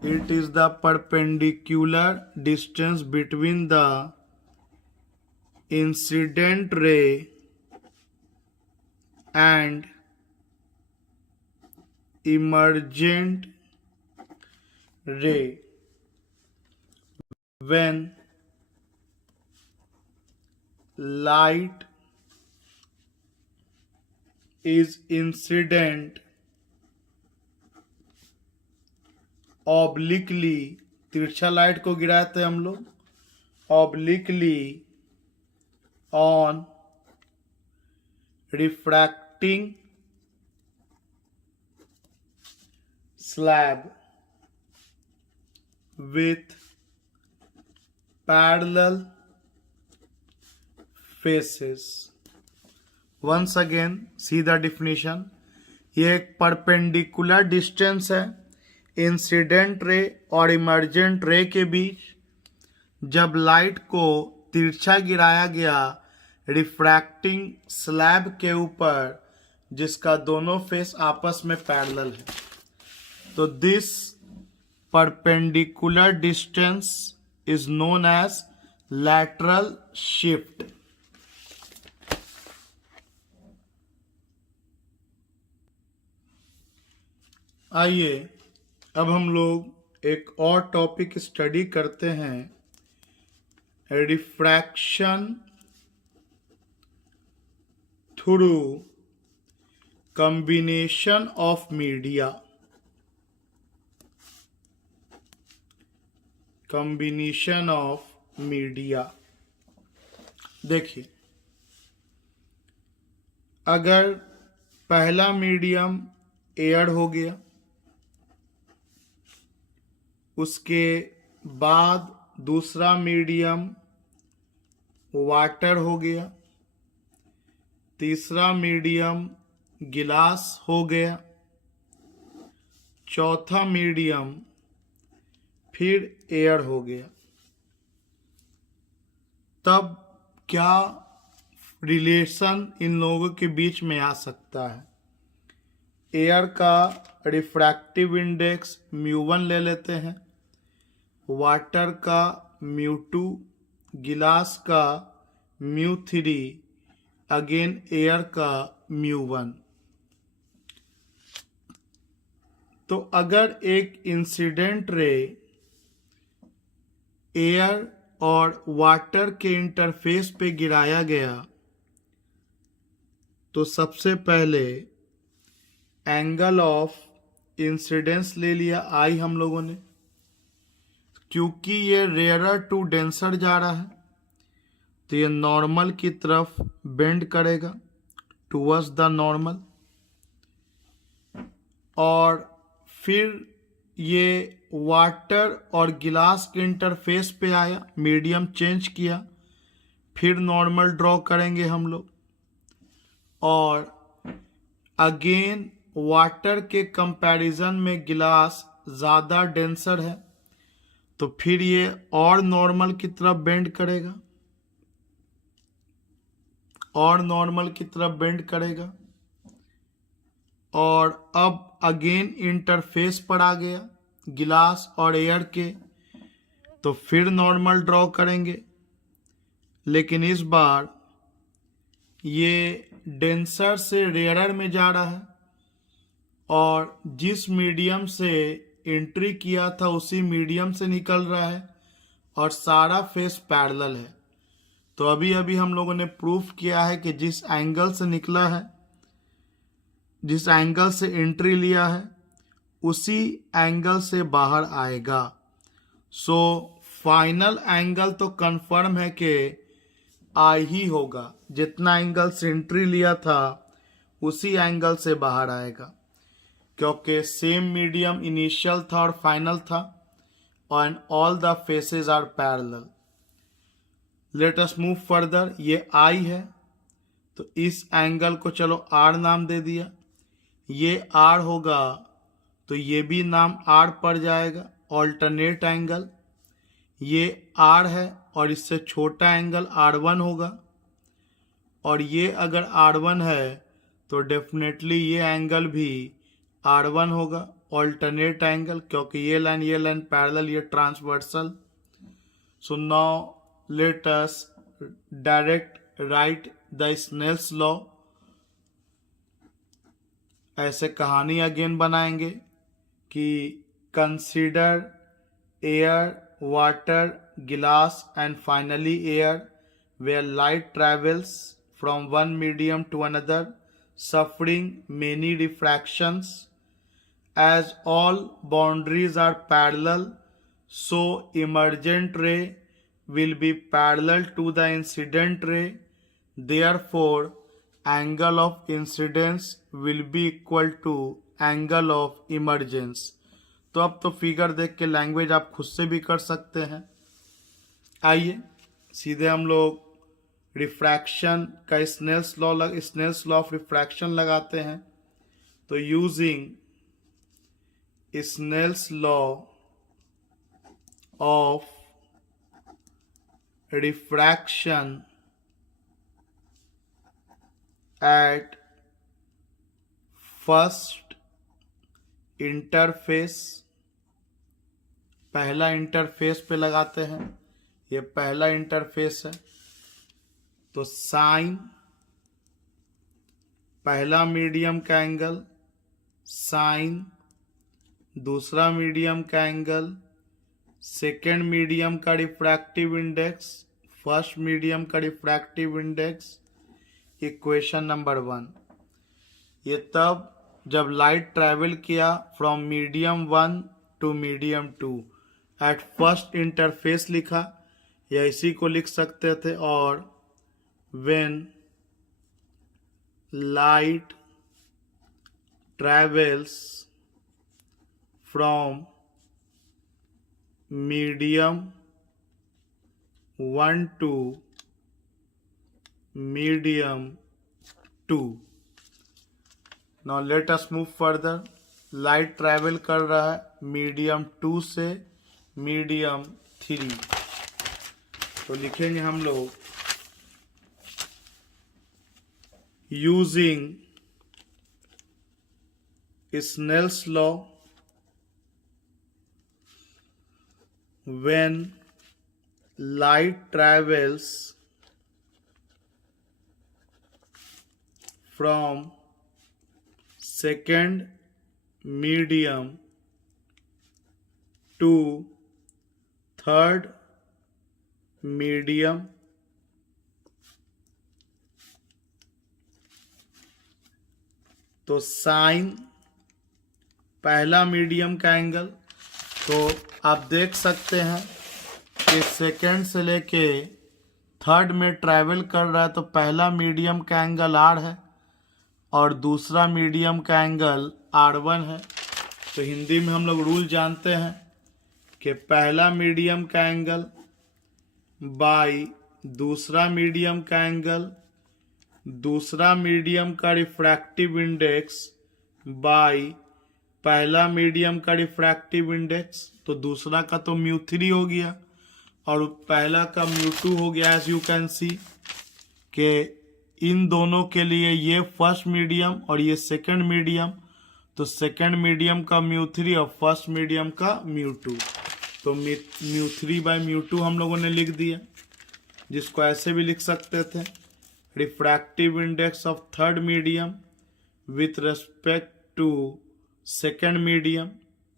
it is the perpendicular distance between the incident ray and emergent ray when light is incident obliquely, तिरछा light को गिराते हम लोग obliquely on refracting slab with parallel faces. Once again, see the definition. ये एक perpendicular distance है incident ray और emergent रे के बीच जब लाइट को तिरछा गिराया गया रिफ्रैक्टिंग स्लैब के ऊपर जिसका दोनों फेस आपस में पैरेलल है. तो this perpendicular distance is known as lateral shift. आइए अब हम लोग एक और टॉपिक स्टडी करते हैं, refraction through combination of media. Combination of media. देखिए, अगर पहला मीडियम एयर हो गया, उसके बाद दूसरा मीडियम वाटर हो गया, तीसरा मीडियम गिलास हो गया, चौथा मीडियम फिर एयर हो गया, तब क्या रिलेशन इन लोगों के बीच में आ सकता है? एयर का रिफ्रैक्टिव इंडेक्स μ1 ले लेते हैं, वाटर का μ2, गिलास का μ3, अगेन एयर का μ1. तो अगर एक इंसिडेंट रे एयर और वाटर के इंटरफेस पे गिराया गया तो सबसे पहले एंगल ऑफ इंसिडेंस ले लिया आई हम लोगों ने. क्योंकि ये रेयरर टू डेंसर जा रहा है तो ये नॉर्मल की तरफ बेंड करेगा टूवर्ड्स द नॉर्मल, और फिर ये वाटर और गिलास के इंटरफेस पे आया, मीडियम चेंज किया, फिर नॉर्मल ड्रॉ करेंगे हम लोग, और अगेन वाटर के कंपैरिजन में गिलास ज़्यादा डेंसर है तो फिर ये और नॉर्मल की तरफ बेंड करेगा, और नॉर्मल की तरफ बेंड करेगा, और अब अगेन इंटरफेस पर आ गया गिलास और एयर के तो फिर नॉर्मल ड्रॉ करेंगे. लेकिन इस बार ये डेंसर से रेयरर में जा रहा है और जिस मीडियम से एंट्री किया था उसी मीडियम से निकल रहा है और सारा फेस पैरेलल है. तो अभी अभी हम लोगों ने प्रूफ किया है कि जिस एंगल से निकला है, जिस एंगल से एंट्री लिया है, उसी एंगल से बाहर आएगा. सो फाइनल एंगल तो कंफर्म है कि आई ही होगा. जितना एंगल से एंट्री लिया था उसी एंगल से बाहर आएगा, क्योंकि सेम मीडियम इनिशियल था और फाइनल था, and all the faces are parallel. Let us move further. ये आई है तो इस एंगल को चलो आर नाम दे दिया. ये आर होगा तो ये भी नाम आर पड़ जाएगा, ऑल्टरनेट एंगल। ये आर है और इससे छोटा एंगल R1 होगा, और ये अगर R1 है तो डेफिनेटली ये एंगल भी R1 होगा, ऑल्टरनेट एंगल, क्योंकि ये लाइन पैरेलल, ये transversal. So now let us direct write the Snell's law. ऐसे कहानी अगेन बनाएंगे कि consider air, water, glass and finally air where light travels from one medium to another, suffering many refractions. As all boundaries are parallel, so emergent ray will be parallel to the incident ray. Therefore, angle of incidence will be equal to angle of emergence. तो अब तो figure देख के language आप खुद से भी कर सकते हैं। आइए सीधे हम लोग रिफ्रैक्शन का स्नेल्स लॉ ऑफ रिफ्रैक्शन लगाते हैं। तो using Snell's law of refraction at first interface, पहला इंटरफेस पे लगाते हैं। ये पहला इंटरफेस है, तो साइन पहला मीडियम का एंगल, साइन दूसरा मीडियम का एंगल, सेकेंड मीडियम का रिफ्रैक्टिव इंडेक्स, फर्स्ट मीडियम का रिफ्रैक्टिव इंडेक्स, इक्वेशन नंबर 1। ये तब जब लाइट ट्रैवल किया from medium 1 to medium 2, at first interface लिखा, या इसी को लिख सकते थे, और when light travels from medium 1 to medium 2. Now let us move further. Light travel कर रहा है मीडियम 2 से मीडियम 3, तो लिखेंगे हम लोग using Snell's law, when light travels from second medium to third medium, तो साइन पहला मीडियम का एंगल, तो आप देख सकते हैं कि सेकेंड से लेके थर्ड में ट्रैवल कर रहा है, तो पहला मीडियम का एंगल R है और दूसरा मीडियम का एंगल R1 है। तो हिंदी में हम लोग रूल जानते हैं कि पहला मीडियम का एंगल बाई दूसरा मीडियम का एंगल, दूसरा मीडियम का रिफ्रैक्टिव इंडेक्स बाई पहला मीडियम का रिफ्रैक्टिव इंडेक्स, तो दूसरा का तो μ3 हो गया और पहला का μ2 हो गया। एज यू कैन सी कि इन दोनों के लिए ये फर्स्ट मीडियम और ये सेकंड मीडियम, तो सेकंड मीडियम का μ3 और फर्स्ट मीडियम का μ2, तो μ3 बाई μ2 हम लोगों ने लिख दिया, जिसको ऐसे भी लिख सकते थे, refractive index of third medium with respect to second medium,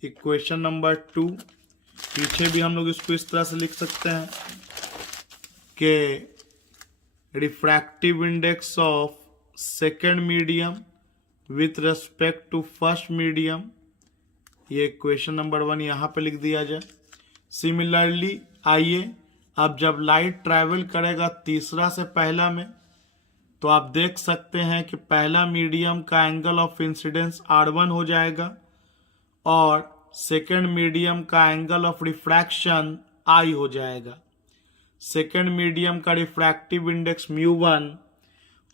equation number 2। पीछे भी हम लोग इसको इस तरह से लिख सकते हैं कि refractive index of second medium with respect to first medium, ये इक्वेशन नंबर 1 यहाँ पे लिख दिया जाए। सिमिलरली आइए अब जब लाइट ट्रैवल करेगा तीसरा से पहला में, तो आप देख सकते हैं कि पहला मीडियम का एंगल ऑफ इंसिडेंस R1 हो जाएगा और सेकेंड मीडियम का एंगल ऑफ रिफ्रैक्शन I हो जाएगा। सेकेंड मीडियम का रिफ्रैक्टिव इंडेक्स μ1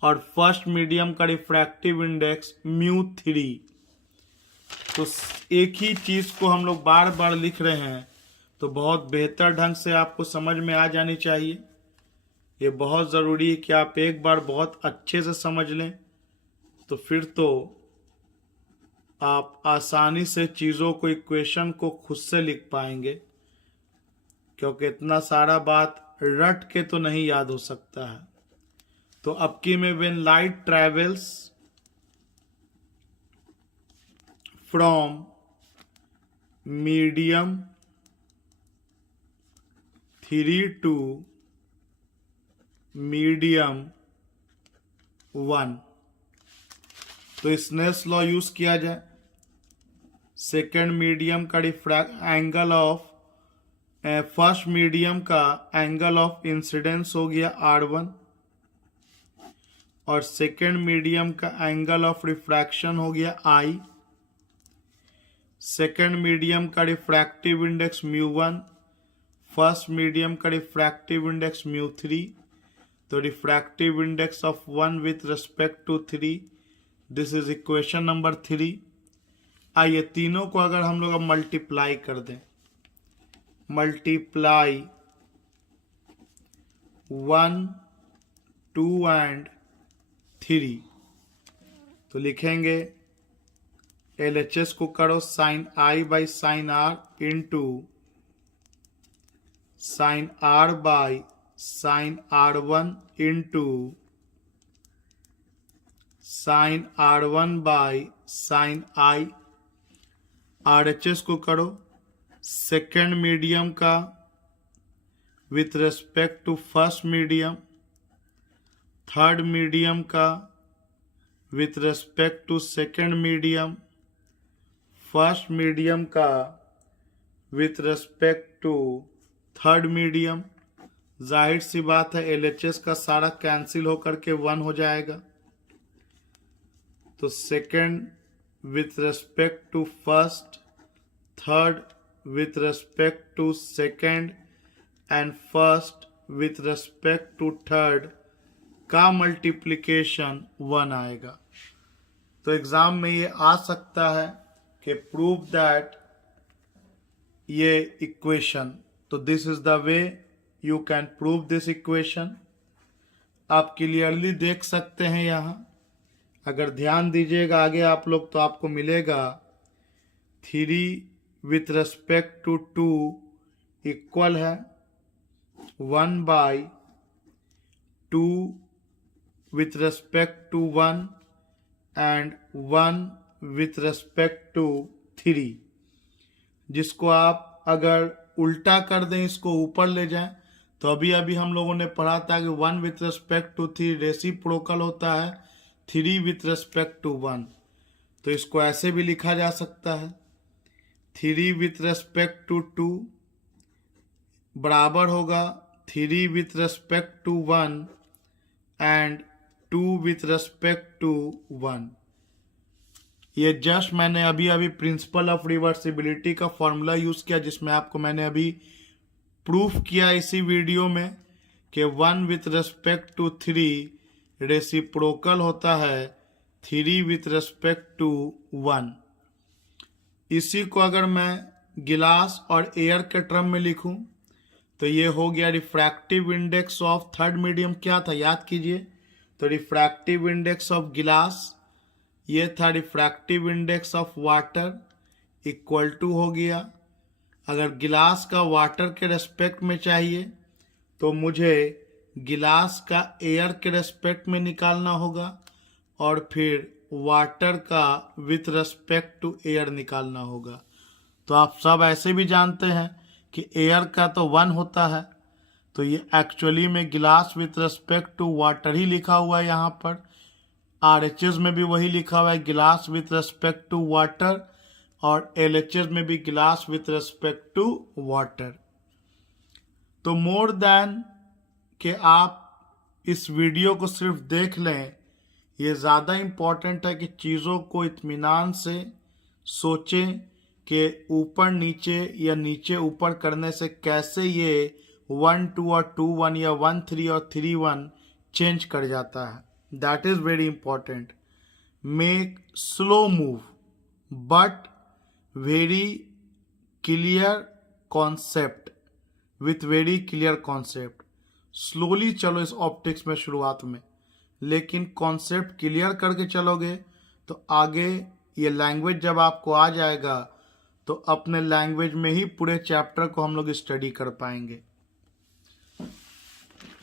और फर्स्ट मीडियम का रिफ्रैक्टिव इंडेक्स μ3। तो एक ही चीज को हम लोग बार बार लिख रहे हैं तो बहुत बेहतर ढंग से आपको समझ में आ जानी चाहिए। ये बहुत ज़रूरी है कि आप एक बार बहुत अच्छे से समझ लें, तो फिर तो आप आसानी से चीज़ों को, इक्वेशन को खुद से लिख पाएंगे, क्योंकि इतना सारा बात रट के तो नहीं याद हो सकता है। तो अब की में when light travels from medium 3 to medium 1, तो स्नेल्स लॉ यूज किया जाए। सेकेंड मीडियम का एंगल ऑफ फर्स्ट मीडियम का एंगल ऑफ इंसिडेंस हो गया R1 और सेकेंड मीडियम का एंगल ऑफ रिफ्रैक्शन हो गया I। सेकेंड मीडियम का रिफ्रैक्टिव इंडेक्स μ1, फर्स्ट मीडियम का रिफ्रैक्टिव इंडेक्स μ3। तो refractive index of 1 with respect to 3, this is equation number 3। आइए तीनों को अगर हम लोग अब मल्टीप्लाई कर दें, मल्टीप्लाई 1, 2 एंड 3, तो लिखेंगे LHS को करो sine I by sine R into sine R by sine R1 into sine R1 by sine I। RHS को करो सेकेंड मीडियम का with respect to first medium, third medium का with respect to second medium, first medium का with respect to third medium. जाहिर सी बात है LHS का सारा कैंसिल होकर के 1 हो जाएगा। तो second with respect to first, third with respect to second and first with respect to third का मल्टीप्लिकेशन 1 आएगा। तो एग्जाम में ये आ सकता है कि प्रूव दैट ये इक्वेशन, तो this is the way you can prove this equation. आप क्लियरली देख सकते हैं यहाँ, अगर ध्यान दीजिएगा आगे आप लोग तो आपको मिलेगा 3 विथ रेस्पेक्ट टू 2 इक्वल है 1 by 2 with respect to 1 and 1 with respect to 3, जिसको आप अगर उल्टा कर दें, इसको ऊपर ले जाएं, तो अभी अभी हम लोगों ने पढ़ा था कि 1 विथ रेस्पेक्ट टू 3 रेसिप्रोकल होता है 3 विथ रेस्पेक्ट टू 1। तो इसको ऐसे भी लिखा जा सकता है 3 विथ रेस्पेक्ट टू 2 बराबर होगा 3 with respect to 1 and 2 with respect to 1। ये जस्ट मैंने अभी अभी प्रिंसिपल ऑफ रिवर्सिबिलिटी का फॉर्मूला यूज किया, जिसमें आपको मैंने अभी प्रूफ किया इसी वीडियो में कि 1 विथ रेस्पेक्ट टू 3 रेसिप्रोकल होता है 3 विथ रेस्पेक्ट टू 1। इसी को अगर मैं गिलास और एयर के टर्म में लिखूं तो ये हो गया refractive index of third medium. क्या था याद कीजिए, तो रिफ्रैक्टिव इंडेक्स ऑफ गिलास, ये था refractive index of water, equal to हो गया, अगर गिलास का वाटर के रेस्पेक्ट में चाहिए तो मुझे गिलास का एयर के रेस्पेक्ट में निकालना होगा और फिर वाटर का विथ रेस्पेक्ट टू एयर निकालना होगा। तो आप सब ऐसे भी जानते हैं कि एयर का तो 1 होता है, तो ये एक्चुअली में गिलास विथ रेस्पेक्ट टू वाटर ही लिखा हुआ है यहाँ पर। RHS में भी वही लिखा हुआ है गिलास विथ रेस्पेक्ट टू वाटर, और LHS में भी गिलास विथ रेस्पेक्ट टू वाटर। तो मोर देन कि आप इस वीडियो को सिर्फ देख लें, ये ज़्यादा इम्पॉर्टेंट है कि चीज़ों को इत्मीनान से सोचें कि ऊपर नीचे या नीचे ऊपर करने से कैसे ये 1 2 और 2 1 या 1 3 और 3 1 चेंज कर जाता है। That is very important. Make slow move but very clear concept, with very clear concept. Slowly चलो इस ऑप्टिक्स में शुरुआत में, लेकिन कॉन्सेप्ट क्लियर करके चलोगे तो आगे ये लैंग्वेज जब आपको आ जाएगा तो अपने लैंग्वेज में ही पूरे चैप्टर को हम लोग स्टडी कर पाएंगे.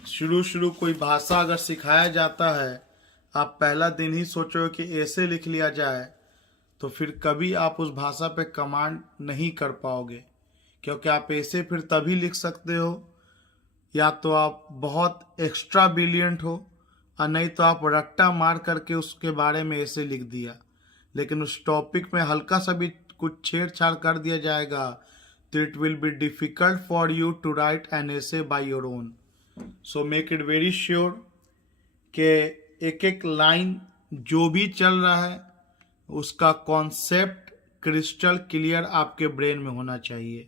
शुरू कोई भाषा अगर सिखाया जाता है, आप पहला दिन ही सोचो कि ऐसे लिख लिया जाए, तो फिर कभी आप उस भाषा पे कमांड नहीं कर पाओगे, क्योंकि आप ऐसे फिर तभी लिख सकते हो या तो आप बहुत एक्स्ट्रा ब्रिलियंट हो, और नहीं तो आप रट्टा मार करके उसके बारे में ऐसे लिख दिया. लेकिन उस टॉपिक में हल्का सा भी कुछ छेड़छाड़ कर दिया जाएगा तो it will be difficult for you to write an essay by your own. So make it very sure कि एक एक लाइन जो भी चल रहा है उसका कॉन्सेप्ट क्रिस्टल क्लियर आपके ब्रेन में होना चाहिए.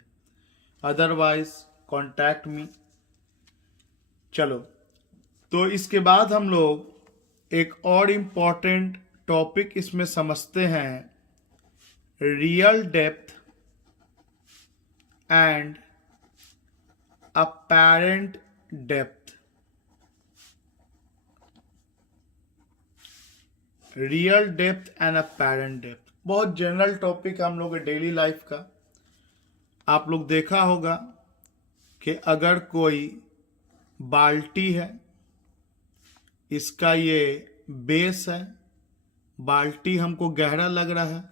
Otherwise contact me. चलो, तो इसके बाद हम लोग एक और इम्पॉर्टेंट टॉपिक इसमें समझते हैं, real depth and apparent depth. Real depth and apparent depth बहुत जनरल टॉपिक है हम लोग के डेली लाइफ का. आप लोग देखा होगा कि अगर कोई बाल्टी है, इसका ये बेस है, बाल्टी हमको गहरा लग रहा है,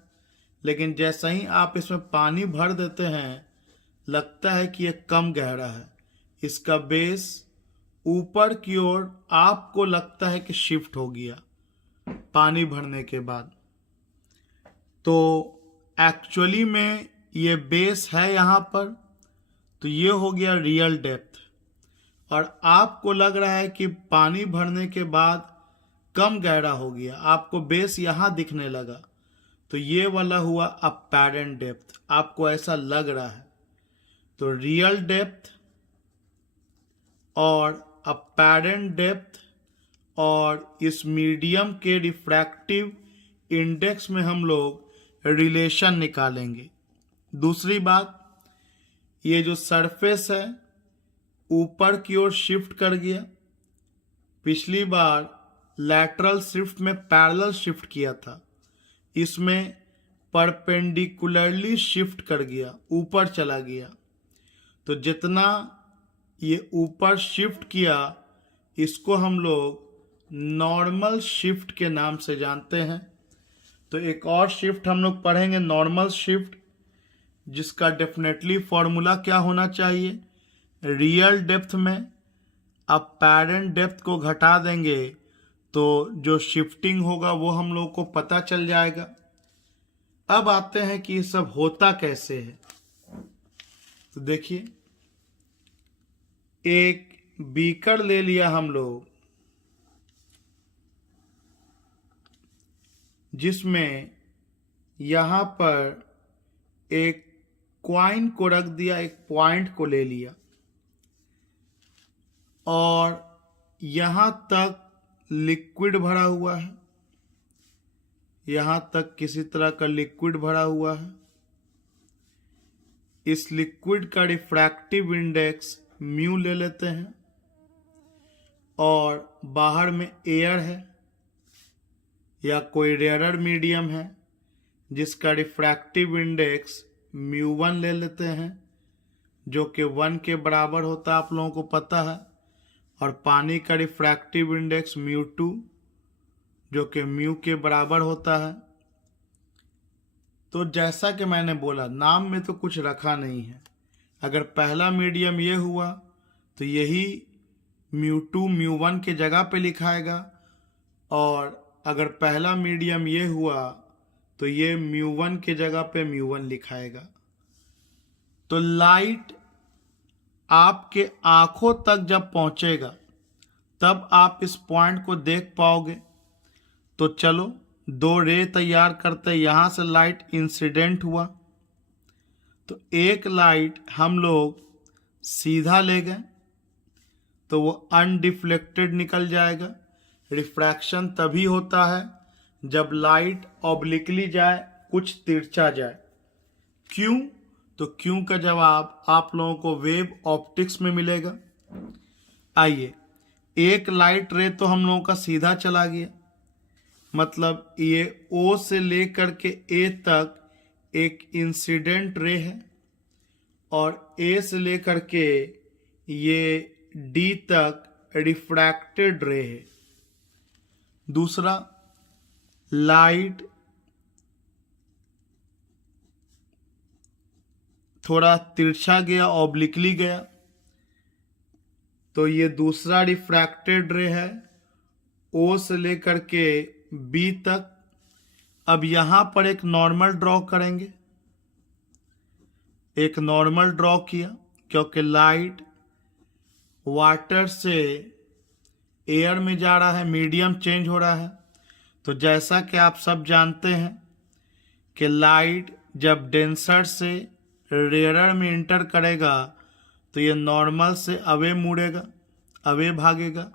लेकिन जैसा ही आप इसमें पानी भर देते हैं लगता है कि ये कम गहरा है. इसका बेस ऊपर की ओर आपको लगता है कि शिफ्ट हो गया पानी भरने के बाद. तो एक्चुअली में ये बेस है यहाँ पर, तो ये हो गया रियल डेप्थ. और आपको लग रहा है कि पानी भरने के बाद कम गहरा हो गया, आपको बेस यहाँ दिखने लगा, तो ये वाला हुआ अपैरेंट डेप्थ. आपको ऐसा लग रहा है. तो रियल डेप्थ और अपैरेंट डेप्थ और इस मीडियम के रिफ्रैक्टिव इंडेक्स में हम लोग रिलेशन निकालेंगे. दूसरी बात, ये जो सरफेस है ऊपर की ओर शिफ्ट कर गया. पिछली बार लैटरल शिफ्ट में पैरेलल शिफ्ट किया था, इसमें परपेंडिकुलरली शिफ्ट कर गया, ऊपर चला गया. तो जितना ये ऊपर शिफ्ट किया इसको हम लोग नॉर्मल शिफ्ट के नाम से जानते हैं. तो एक और शिफ्ट हम लोग पढ़ेंगे, नॉर्मल शिफ्ट, जिसका डेफिनेटली फॉर्मूला क्या होना चाहिए, रियल डेप्थ में अपैरेंट डेप्थ को घटा देंगे तो जो शिफ्टिंग होगा वो हम लोग को पता चल जाएगा. अब आते हैं कि ये सब होता कैसे है. तो देखिए, एक बीकर ले लिया हम लोग, जिसमें यहाँ पर एक क्वाइन को रख दिया, एक पॉइंट को ले लिया, और यहाँ तक लिक्विड भरा हुआ है, यहाँ तक किसी तरह का लिक्विड भरा हुआ है. इस लिक्विड का रिफ्रैक्टिव इंडेक्स म्यू ले लेते हैं, और बाहर में एयर है या कोई रेयरर मीडियम है जिसका रिफ्रैक्टिव इंडेक्स μ1 ले लेते हैं, जो कि 1 के बराबर होता है, आप लोगों को पता है. और पानी का रिफ्रैक्टिव इंडेक्स μ2 जो कि म्यू के बराबर होता है. तो जैसा कि मैंने बोला, नाम में तो कुछ रखा नहीं है. अगर पहला मीडियम ये हुआ तो यही μ2 μ1 के जगह पे लिखाएगा, और अगर पहला मीडियम ये हुआ तो ये μ1 के जगह पे μ1 लिखाएगा. तो लाइट आपके आंखों तक जब पहुंचेगा तब आप इस पॉइंट को देख पाओगे. तो चलो, दो रे तैयार करते. यहां से लाइट इंसिडेंट हुआ, तो एक लाइट हम लोग सीधा ले गए तो वो अनडिफ्लेक्टेड निकल जाएगा. रिफ्रैक्शन तभी होता है जब लाइट ऑब्लिकली जाए, कुछ तिरछा जाए। क्यों? तो क्यों का जवाब आप लोगों को वेव ऑप्टिक्स में मिलेगा। आइए, एक लाइट रे तो हम लोगों का सीधा चला गया, मतलब ये O से लेकर के A तक एक इंसिडेंट रे है और A से लेकर के ये D तक रिफ्रैक्टेड रे है। दूसरा, लाइट थोड़ा तिरछा गया, ऑब्लिकली गया, तो ये दूसरा रिफ्रैक्टेड रे है O से लेकर के B तक। अब यहां पर एक नॉर्मल ड्रॉ करेंगे, एक नॉर्मल ड्रॉ किया क्योंकि लाइट वाटर से एयर में जा रहा है, मीडियम चेंज हो रहा है। तो जैसा कि आप सब जानते हैं कि लाइट जब डेंसर से रेयरर में इंटर करेगा तो ये नॉर्मल से अवे मुड़ेगा, अवे भागेगा।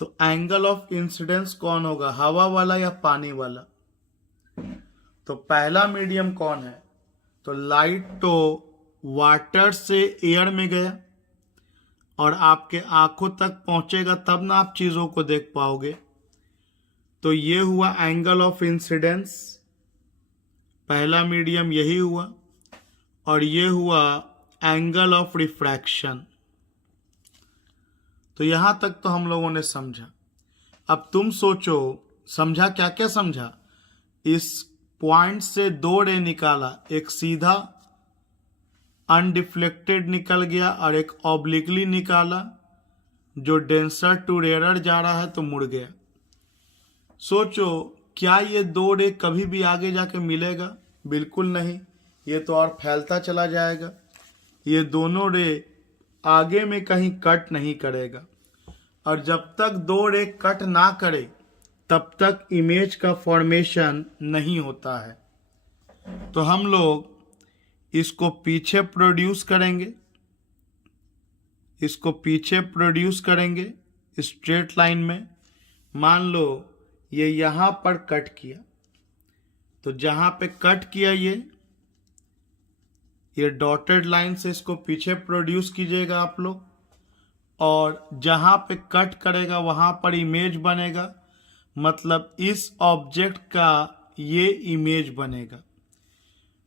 तो एंगल ऑफ इंसिडेंस कौन होगा, हवा वाला या पानी वाला? तो पहला मीडियम कौन है? तो लाइट तो वाटर से एयर में गया और आपके आंखों तक पहुंचेगा तब ना आप चीजों को देख पाओगे। तो ये हुआ एंगल ऑफ इंसिडेंस, पहला मीडियम यही हुआ। और ये हुआ एंगल ऑफ रिफ्रैक्शन। तो यहां तक तो हम लोगों ने समझा। अब तुम सोचो, समझा क्या क्या समझा? इस पॉइंट से दो रे निकाला, एक सीधा अनडिफ्लेक्टेड निकल गया और एक ऑब्लिकली निकाला जो डेंसर टू रेयरर जा रहा है तो मुड़ गया। सोचो, क्या ये दो रे कभी भी आगे जाके मिलेगा? बिल्कुल नहीं, ये तो और फैलता चला जाएगा। ये दोनों रे आगे में कहीं कट नहीं करेगा और जब तक दो रे कट ना करे तब तक इमेज का फॉर्मेशन नहीं होता है। तो हम लोग इसको पीछे प्रोड्यूस करेंगे, इसको पीछे प्रोड्यूस करेंगे स्ट्रेट लाइन में। मान लो ये यहां पर कट किया, तो जहां पे कट किया ये डॉटेड लाइन से इसको पीछे प्रोड्यूस कीजिएगा आप लोग, और जहां पे कट करेगा वहां पर इमेज बनेगा, मतलब इस ऑब्जेक्ट का ये इमेज बनेगा।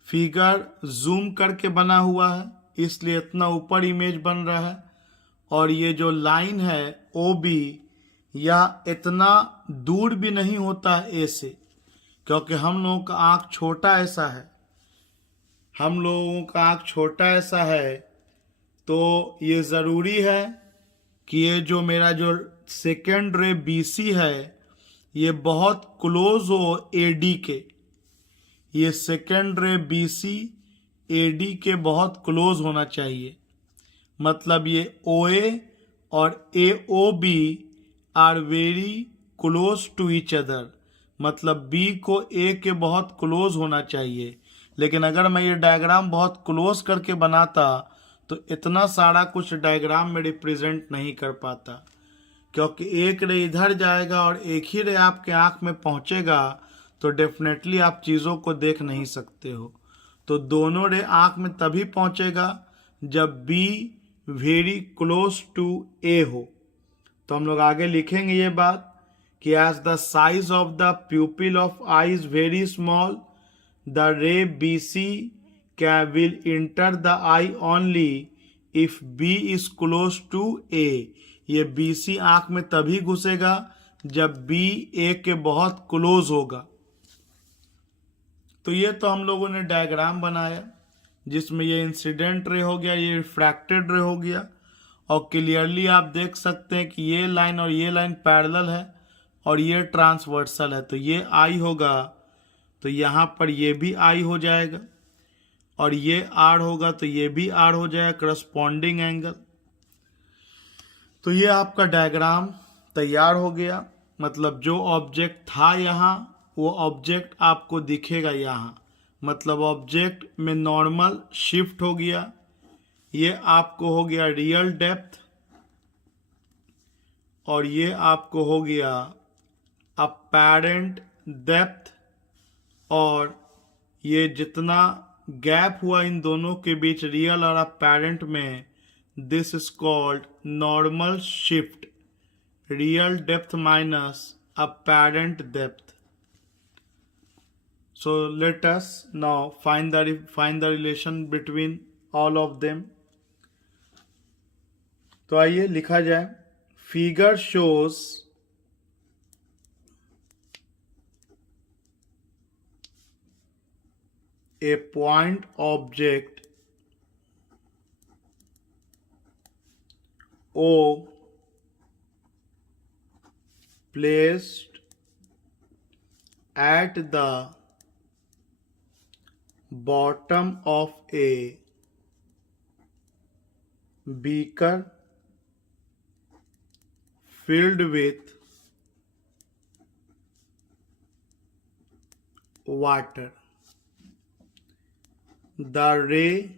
फिगर जूम करके बना हुआ है इसलिए इतना ऊपर इमेज बन रहा है, और ये जो लाइन है ओ बी यह इतना दूर भी नहीं होता है ए से, क्योंकि हम लोगों का आँख छोटा ऐसा है, हम लोगों का आँख छोटा ऐसा है, तो ये ज़रूरी है कि ये जो मेरा जो सेकेंड रे बीसी है ये बहुत क्लोज हो एडी के। ये सेकेंड रे बीसी एडी के बहुत क्लोज होना चाहिए, मतलब ये ओए और AO B are very close to each other, मतलब बी को ए के बहुत क्लोज होना चाहिए। लेकिन अगर मैं ये डायग्राम बहुत क्लोज करके बनाता तो इतना सारा कुछ डायग्राम में रिप्रेजेंट नहीं कर पाता, क्योंकि एक रे इधर जाएगा और एक ही रे आपके आँख में पहुँचेगा तो डेफिनेटली आप चीज़ों को देख नहीं सकते हो। तो दोनों रे आँख में तभी पहुँचेगा जब B very close to A हो। तो हम लोग आगे लिखेंगे ये बात कि as the size of the pupil of eye is very small the ray B C can will enter the eye only if B is close to A. ये बी सी आँख में तभी घुसेगा जब बी ए के बहुत क्लोज होगा। तो ये तो हम लोगों ने डायग्राम बनाया जिसमें ये इंसिडेंट रे हो गया, ये रिफ्रैक्टेड रे हो गया, और क्लियरली आप देख सकते हैं कि ये लाइन और ये लाइन पैरेलल है और ये ट्रांसवर्सल है। तो ये आई होगा तो यहाँ पर ये भी आई हो जाएगा, और ये आर होगा तो ये भी आर हो जाएगा, करस्पॉन्डिंग एंगल। तो ये आपका डायग्राम तैयार हो गया, मतलब जो ऑब्जेक्ट था यहाँ वो ऑब्जेक्ट आपको दिखेगा यहाँ, मतलब ऑब्जेक्ट में नॉर्मल शिफ्ट हो गया। ये आपको हो गया रियल डेप्थ, और ये आपको हो गया अपैरेंट डेप्थ, और ये जितना गैप हुआ इन दोनों के बीच रियल और अपैरेंट में, this is called normal shift, real depth minus apparent depth. So let us now find the relation between all of them. तो आइए लिखा जाए. Figure shows a point object O placed at the bottom of a beaker filled with water. The ray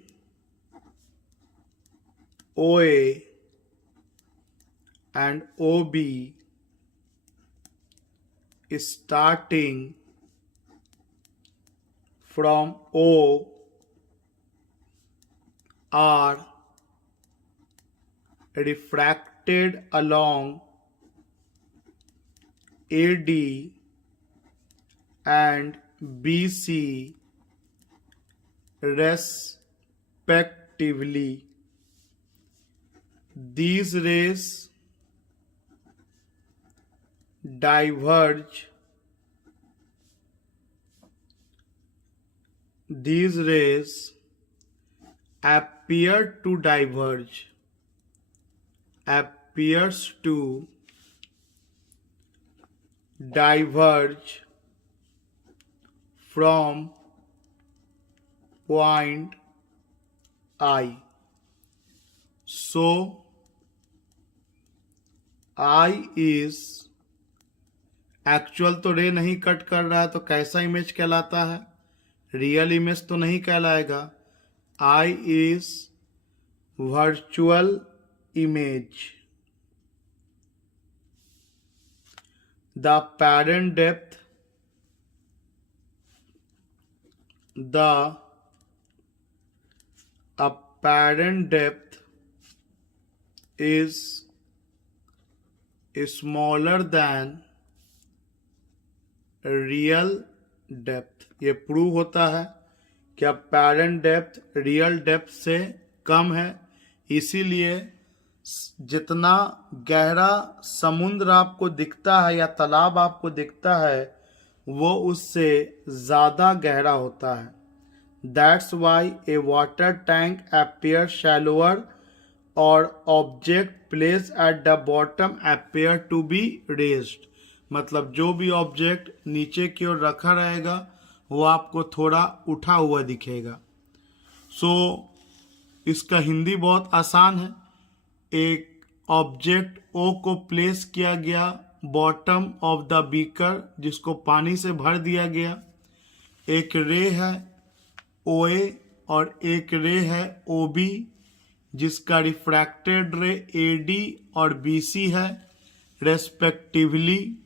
OA and OB starting from O are refracted along AD and BC respectively. These rays diverge. These rays appear to diverge. Appears to diverge from point I. So I is actual तो रे नहीं cut कर रहा है, तो कैसा image कहलाता है? रियल इमेज तो नहीं कहलाएगा. I is virtual image. The apparent depth, the apparent depth is smaller than real depth. ये प्रूव होता है कि अपैरेंट डेप्थ रियल डेप्थ से कम है. इसीलिए जितना गहरा समुद्र आपको दिखता है या तालाब आपको दिखता है, वो उससे ज़्यादा गहरा होता है. That's why a water tank appear shallower और object place at the bottom appear to be raised. मतलब जो भी ऑब्जेक्ट नीचे की ओर रखा रहेगा वो आपको थोड़ा उठा हुआ दिखेगा. सो इसका हिंदी बहुत आसान है. एक ऑब्जेक्ट ओ को प्लेस किया गया बॉटम ऑफ द बीकर, जिसको पानी से भर दिया गया. एक रे है ओ ए और एक रे है ओ बी, जिसका रिफ्रैक्टेड रे ए डी और बी सी है रेस्पेक्टिवली.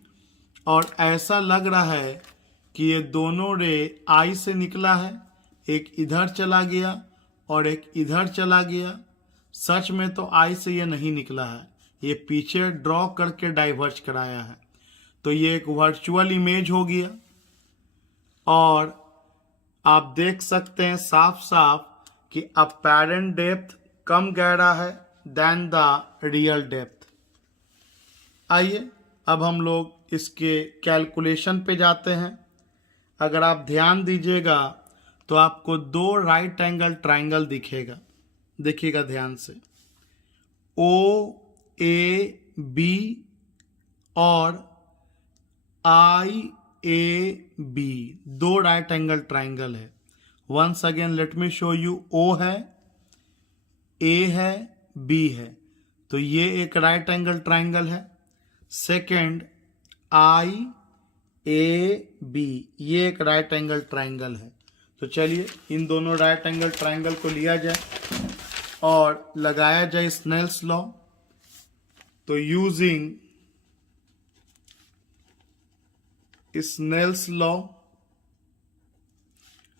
और ऐसा लग रहा है कि ये दोनों रे आई से निकला है, एक इधर चला गया और एक इधर चला गया. सच में तो आई से ये नहीं निकला है, ये पीछे ड्रॉ करके डाइवर्ज कराया है. तो ये एक वर्चुअल इमेज हो गया. और आप देख सकते हैं साफ साफ कि अपैरेंट डेप्थ कम गहरा है देन द रियल डेप्थ. आइए अब हम लोग इसके कैलकुलेशन पे जाते हैं. अगर आप ध्यान दीजिएगा तो आपको दो राइट एंगल ट्राइंगल दिखेगा. देखिएगा ध्यान से. ओ ए बी और आई ए बी, दो राइट एंगल ट्राइंगल है. Once again let me show you. O है, ए है, बी है, तो ये एक राइट एंगल ट्राइंगल है. सेकेंड आई ए बी, ये एक राइट एंगल ट्राइंगल है. तो चलिए इन दोनों राइट एंगल ट्राइंगल को लिया जाए और लगाया जाए स्नेल्स लॉ. तो यूजिंग स्नेल्स लॉ।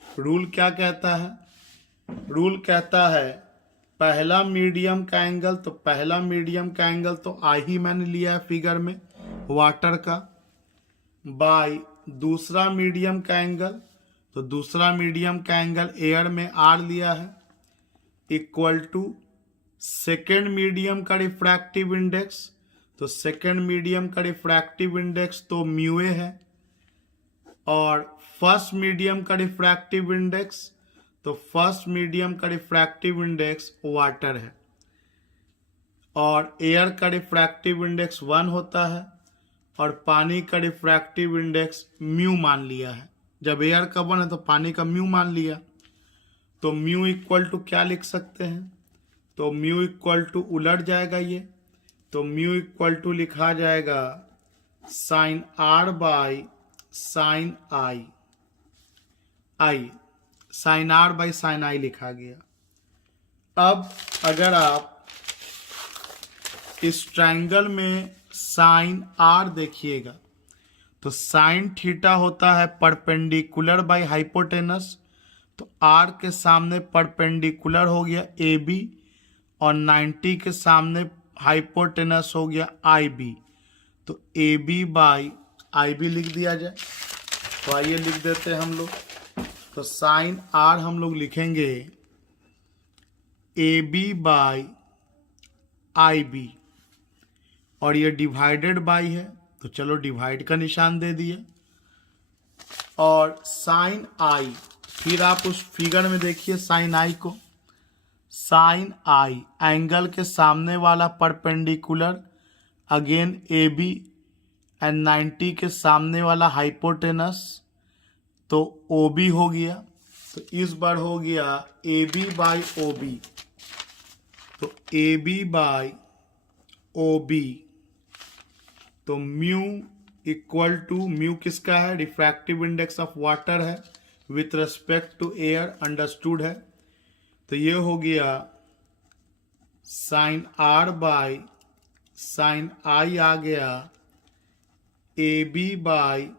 रूल क्या कहता है? रूल कहता है पहला मीडियम का एंगल, तो पहला मीडियम का एंगल तो आई ही मैंने लिया है फिगर में वाटर का, बाय दूसरा मीडियम का एंगल, तो दूसरा मीडियम का एंगल एयर में आर लिया है, इक्वल टू सेकेंड मीडियम का रिफ्रैक्टिव इंडेक्स, तो सेकेंड मीडियम का रिफ्रैक्टिव इंडेक्स तो म्यू ए है, और फर्स्ट मीडियम का रिफ्रैक्टिव इंडेक्स, तो फर्स्ट मीडियम का रिफ्रैक्टिव इंडेक्स वाटर है, और एयर का रिफ्रैक्टिव इंडेक्स 1 होता है, और पानी का रिफ्रैक्टिव इंडेक्स म्यू मान लिया है। जब एयर का 1 है तो पानी का म्यू मान लिया, तो म्यू इक्वल टू क्या लिख सकते हैं? तो म्यू इक्वल टू उलट जाएगा ये, तो म्यू इक्वल टू लिखा जाएगा sine are by sine I, sine are by sine I लिखा गया। अब अगर आप इस ट्रायंगल में साइन आर देखिएगा, तो साइन थीटा होता है परपेंडिकुलर बाई हाइपोटेनस, तो आर के सामने परपेंडिकुलर हो गया ए बी, और 90 के सामने हाइपोटेनस हो गया आई बी, तो A B by I B लिख दिया जाए। तो आइए लिख देते हैं हम लोग, तो साइन आर हम लोग लिखेंगे A B by I B, और ये डिवाइडेड बाई है, तो चलो डिवाइड का निशान दे दिया, और साइन आई, फिर आप उस फिगर में देखिए साइन आई को, साइन आई एंगल के सामने वाला perpendicular again A B, and 90 के सामने वाला हाइपोटेनस, तो ओ बी हो गया, तो इस बार हो गया A B by O B, तो A B by O B, तो म्यू इक्वल टू, म्यू किसका है? रिफ्रैक्टिव इंडेक्स ऑफ वाटर है with respect to air, understood है, तो ये हो गया sine are by sine I आ गया A B by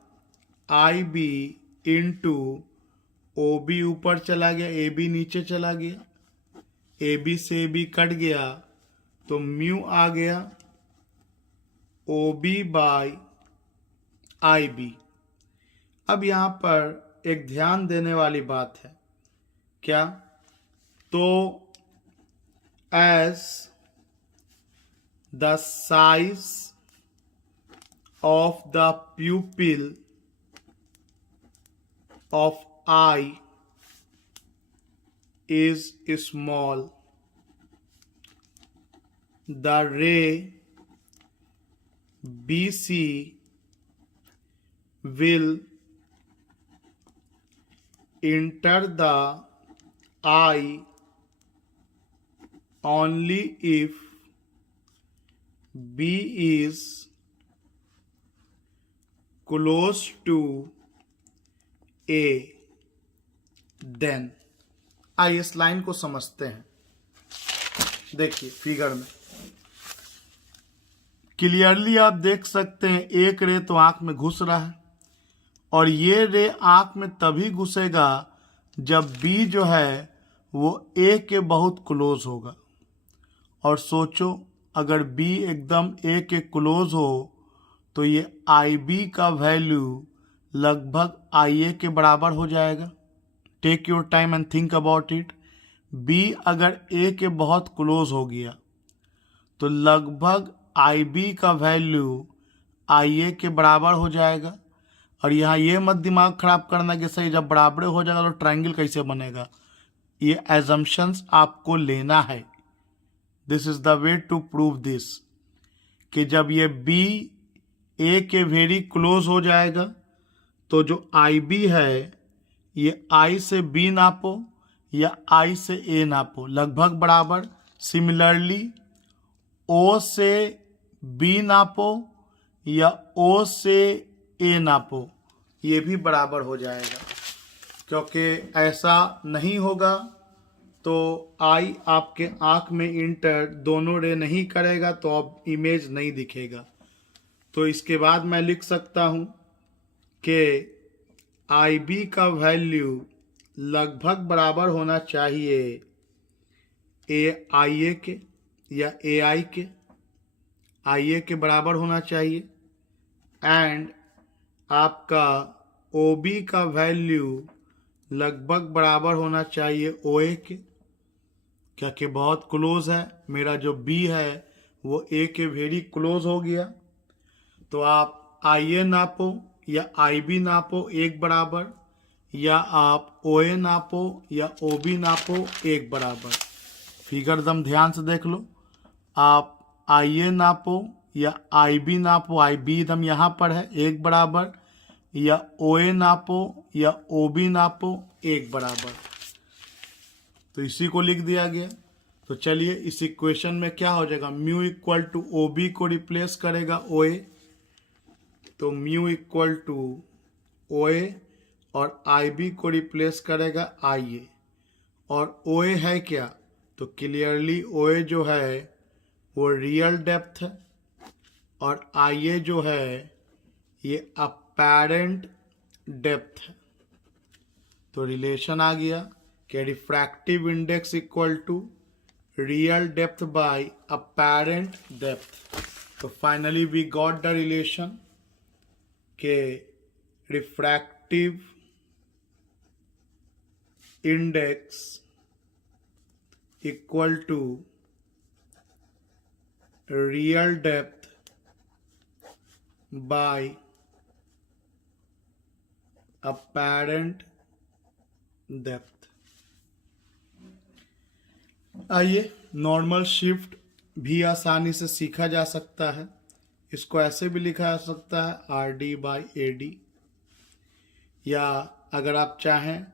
I B into O B ऊपर चला गया, ए बी नीचे चला गया, ए बी से ए बी कट गया, तो म्यू आ गया O B by I B. अब यहाँ पर एक ध्यान देने वाली बात है, क्या? तो as the size of the pupil of eye is small, the ray BC will enter the eye only if B is close to A, then। आइए इस लाइन को समझते हैं। देखिए फिगर में क्लियरली आप देख सकते हैं एक रे तो आंख में घुस रहा है, और ये रे आंख में तभी घुसेगा जब बी जो है वो ए के बहुत क्लोज होगा। और सोचो अगर बी एकदम ए के क्लोज हो तो ये आई बी का वैल्यू लगभग आई ए के बराबर हो जाएगा। Take your time and think about it. B अगर ए के बहुत क्लोज हो गया तो लगभग आई बी का वैल्यू आई ए के बराबर हो जाएगा। और यहाँ ये मत दिमाग खराब करना कि सही जब बराबर हो जाएगा तो ट्रायंगल कैसे बनेगा। ये एजम्पशंस आपको लेना है। This is the way to prove this कि जब ये बी ए के वेरी क्लोज हो जाएगा तो जो आई बी है ये आई से बी नापो या आई से ए नापो, लगभग बराबर। सिमिलरली ओ से बी नापो या ओ से ए नापो, ये भी बराबर हो जाएगा। क्योंकि ऐसा नहीं होगा तो आई आपके आँख में इंटर दोनों रे नहीं करेगा तो अब इमेज नहीं दिखेगा। तो इसके बाद मैं लिख सकता हूँ कि आई बी का वैल्यू लगभग बराबर होना चाहिए ए आई ए के या ए आई के, आई ए के बराबर होना चाहिए, एंड आपका ओ बी का वैल्यू लगभग बराबर होना चाहिए ओ ए के, क्या कि बहुत क्लोज है। मेरा जो बी है वो ए के वेरी क्लोज हो गया। तो आप आई ए नापो या आई बी नापो एक बराबर, या आप ओ ए नापो या ओ बी नापो एक बराबर। फिगर दम ध्यान से देख लो, आप आई ए नापो या आई बी नापो, आई बी दम यहाँ पर है एक बराबर, या ओ ए नापो या ओ बी नापो एक बराबर। तो इसी को लिख दिया गया। तो चलिए इस इक्वेशन में क्या हो जाएगा, mu equal to O B को रिप्लेस करेगा ओ ए, तो mu equal to O A, और आई बी को रिप्लेस करेगा आई ए। और ओ ए है क्या, तो क्लियरली ओ ए जो है वो रियल डेप्थ है, और आई ए जो है ये अपैरेंट डेप्थ है। तो रिलेशन आ गया कि refractive index equal to real depth by apparent depth. तो finally we got the relation के refractive index equal to real depth by apparent depth. आइए नॉर्मल शिफ्ट भी आसानी से सीखा जा सकता है। इसको ऐसे भी लिखा जा सकता है R D by A D, या अगर आप चाहें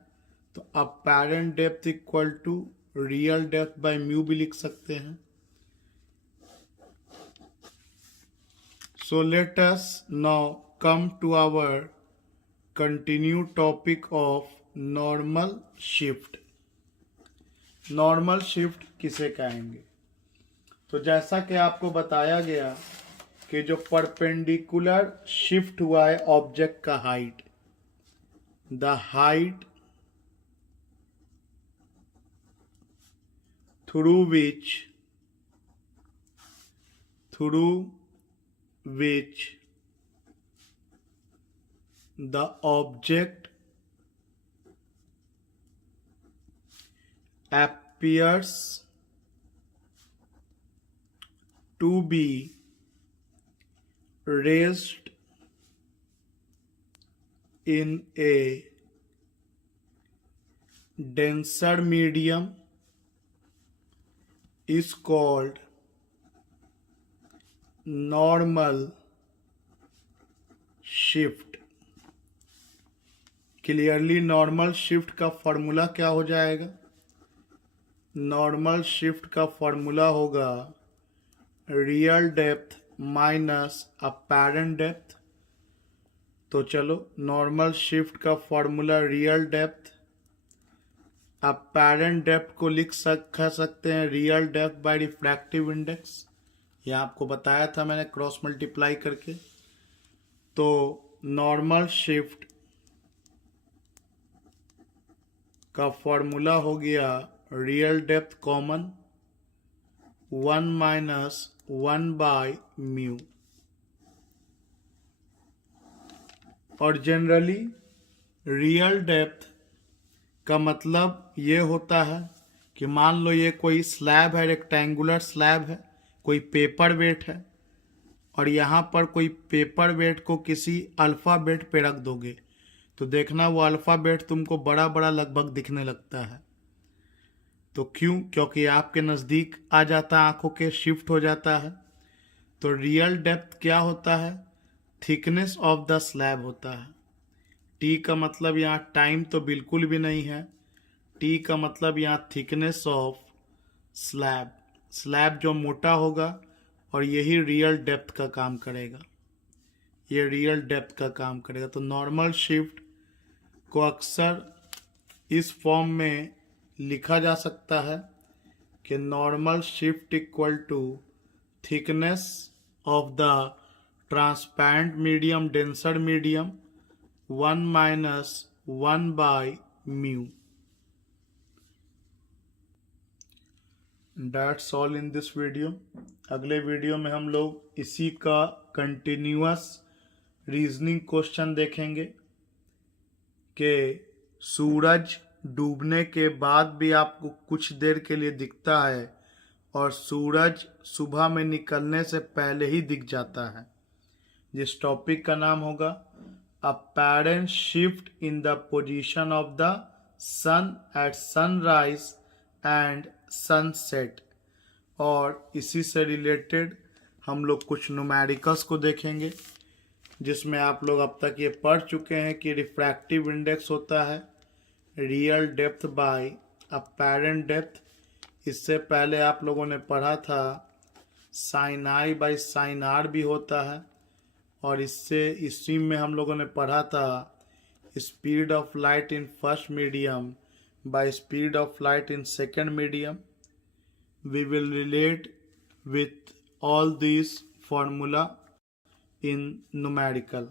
तो apparent depth equal to real depth by mu भी लिख सकते हैं। So let us now come to our continue topic of normal shift. Normal shift किसे कहेंगे, तो जैसा कि आपको बताया गया कि जो परपेंडिकुलर शिफ्ट हुआ है ऑब्जेक्ट का height, the height through which the object appears to be raised in a denser medium is called normal shift। Clearly normal shift का फॉर्मूला क्या हो जाएगा, नॉर्मल शिफ्ट का फॉर्मूला होगा real depth minus apparent depth. तो चलो normal shift का formula real depth, apparent depth को कह सकते हैं real depth by refractive index. ये आपको बताया था मैंने क्रॉस मल्टीप्लाई करके। तो नॉर्मल शिफ्ट का फॉर्मूला हो गया real depth common 1 minus 1 by mu. और जनरली रियल डेप्थ का मतलब ये होता है कि मान लो ये कोई स्लैब है, रेक्टेंगुलर स्लैब है, कोई पेपर वेट है, और यहाँ पर कोई पेपर वेट को किसी अल्फ़ाबेट पे रख दोगे तो देखना वो अल्फ़ाबेट तुमको बड़ा बड़ा लगभग दिखने लगता है। तो क्यों, क्योंकि आपके नज़दीक आ जाता है, आंखों के शिफ्ट हो जाता है। तो रियल डेप्थ क्या होता है, थिकनेस ऑफ द स्लैब होता है। टी का मतलब यहाँ टाइम तो बिल्कुल भी नहीं है, टी का मतलब यहाँ थिकनेस ऑफ स्लैब। स्लैब जो मोटा होगा और यही रियल डेप्थ का काम करेगा, ये रियल डेप्थ का काम करेगा। तो नॉर्मल शिफ्ट को अक्सर इस फॉर्म में लिखा जा सकता है कि normal shift equal to thickness of the transparent medium denser medium 1 minus 1 by mu. That's all in this video. अगले वीडियो में हम लोग इसी का कंटिन्यूअस रीजनिंग क्वेश्चन देखेंगे कि सूरज डूबने के बाद भी आपको कुछ देर के लिए दिखता है और सूरज सुबह में निकलने से पहले ही दिख जाता है। जिस टॉपिक का नाम होगा apparent shift in the position of the sun at sunrise and sunset। और इसी से रिलेटेड हम लोग कुछ न्यूमेरिकल्स को देखेंगे जिसमें आप लोग अब तक ये पढ़ चुके हैं कि रिफ्रैक्टिव इंडेक्स होता है real depth by apparent depth. इससे पहले आप लोगों ने पढ़ा था sine I by sine R भी होता है। और इसी में हम लोगों ने पढ़ा था speed of light in first medium by speed of light in second medium. We will relate with all these formula in numerical.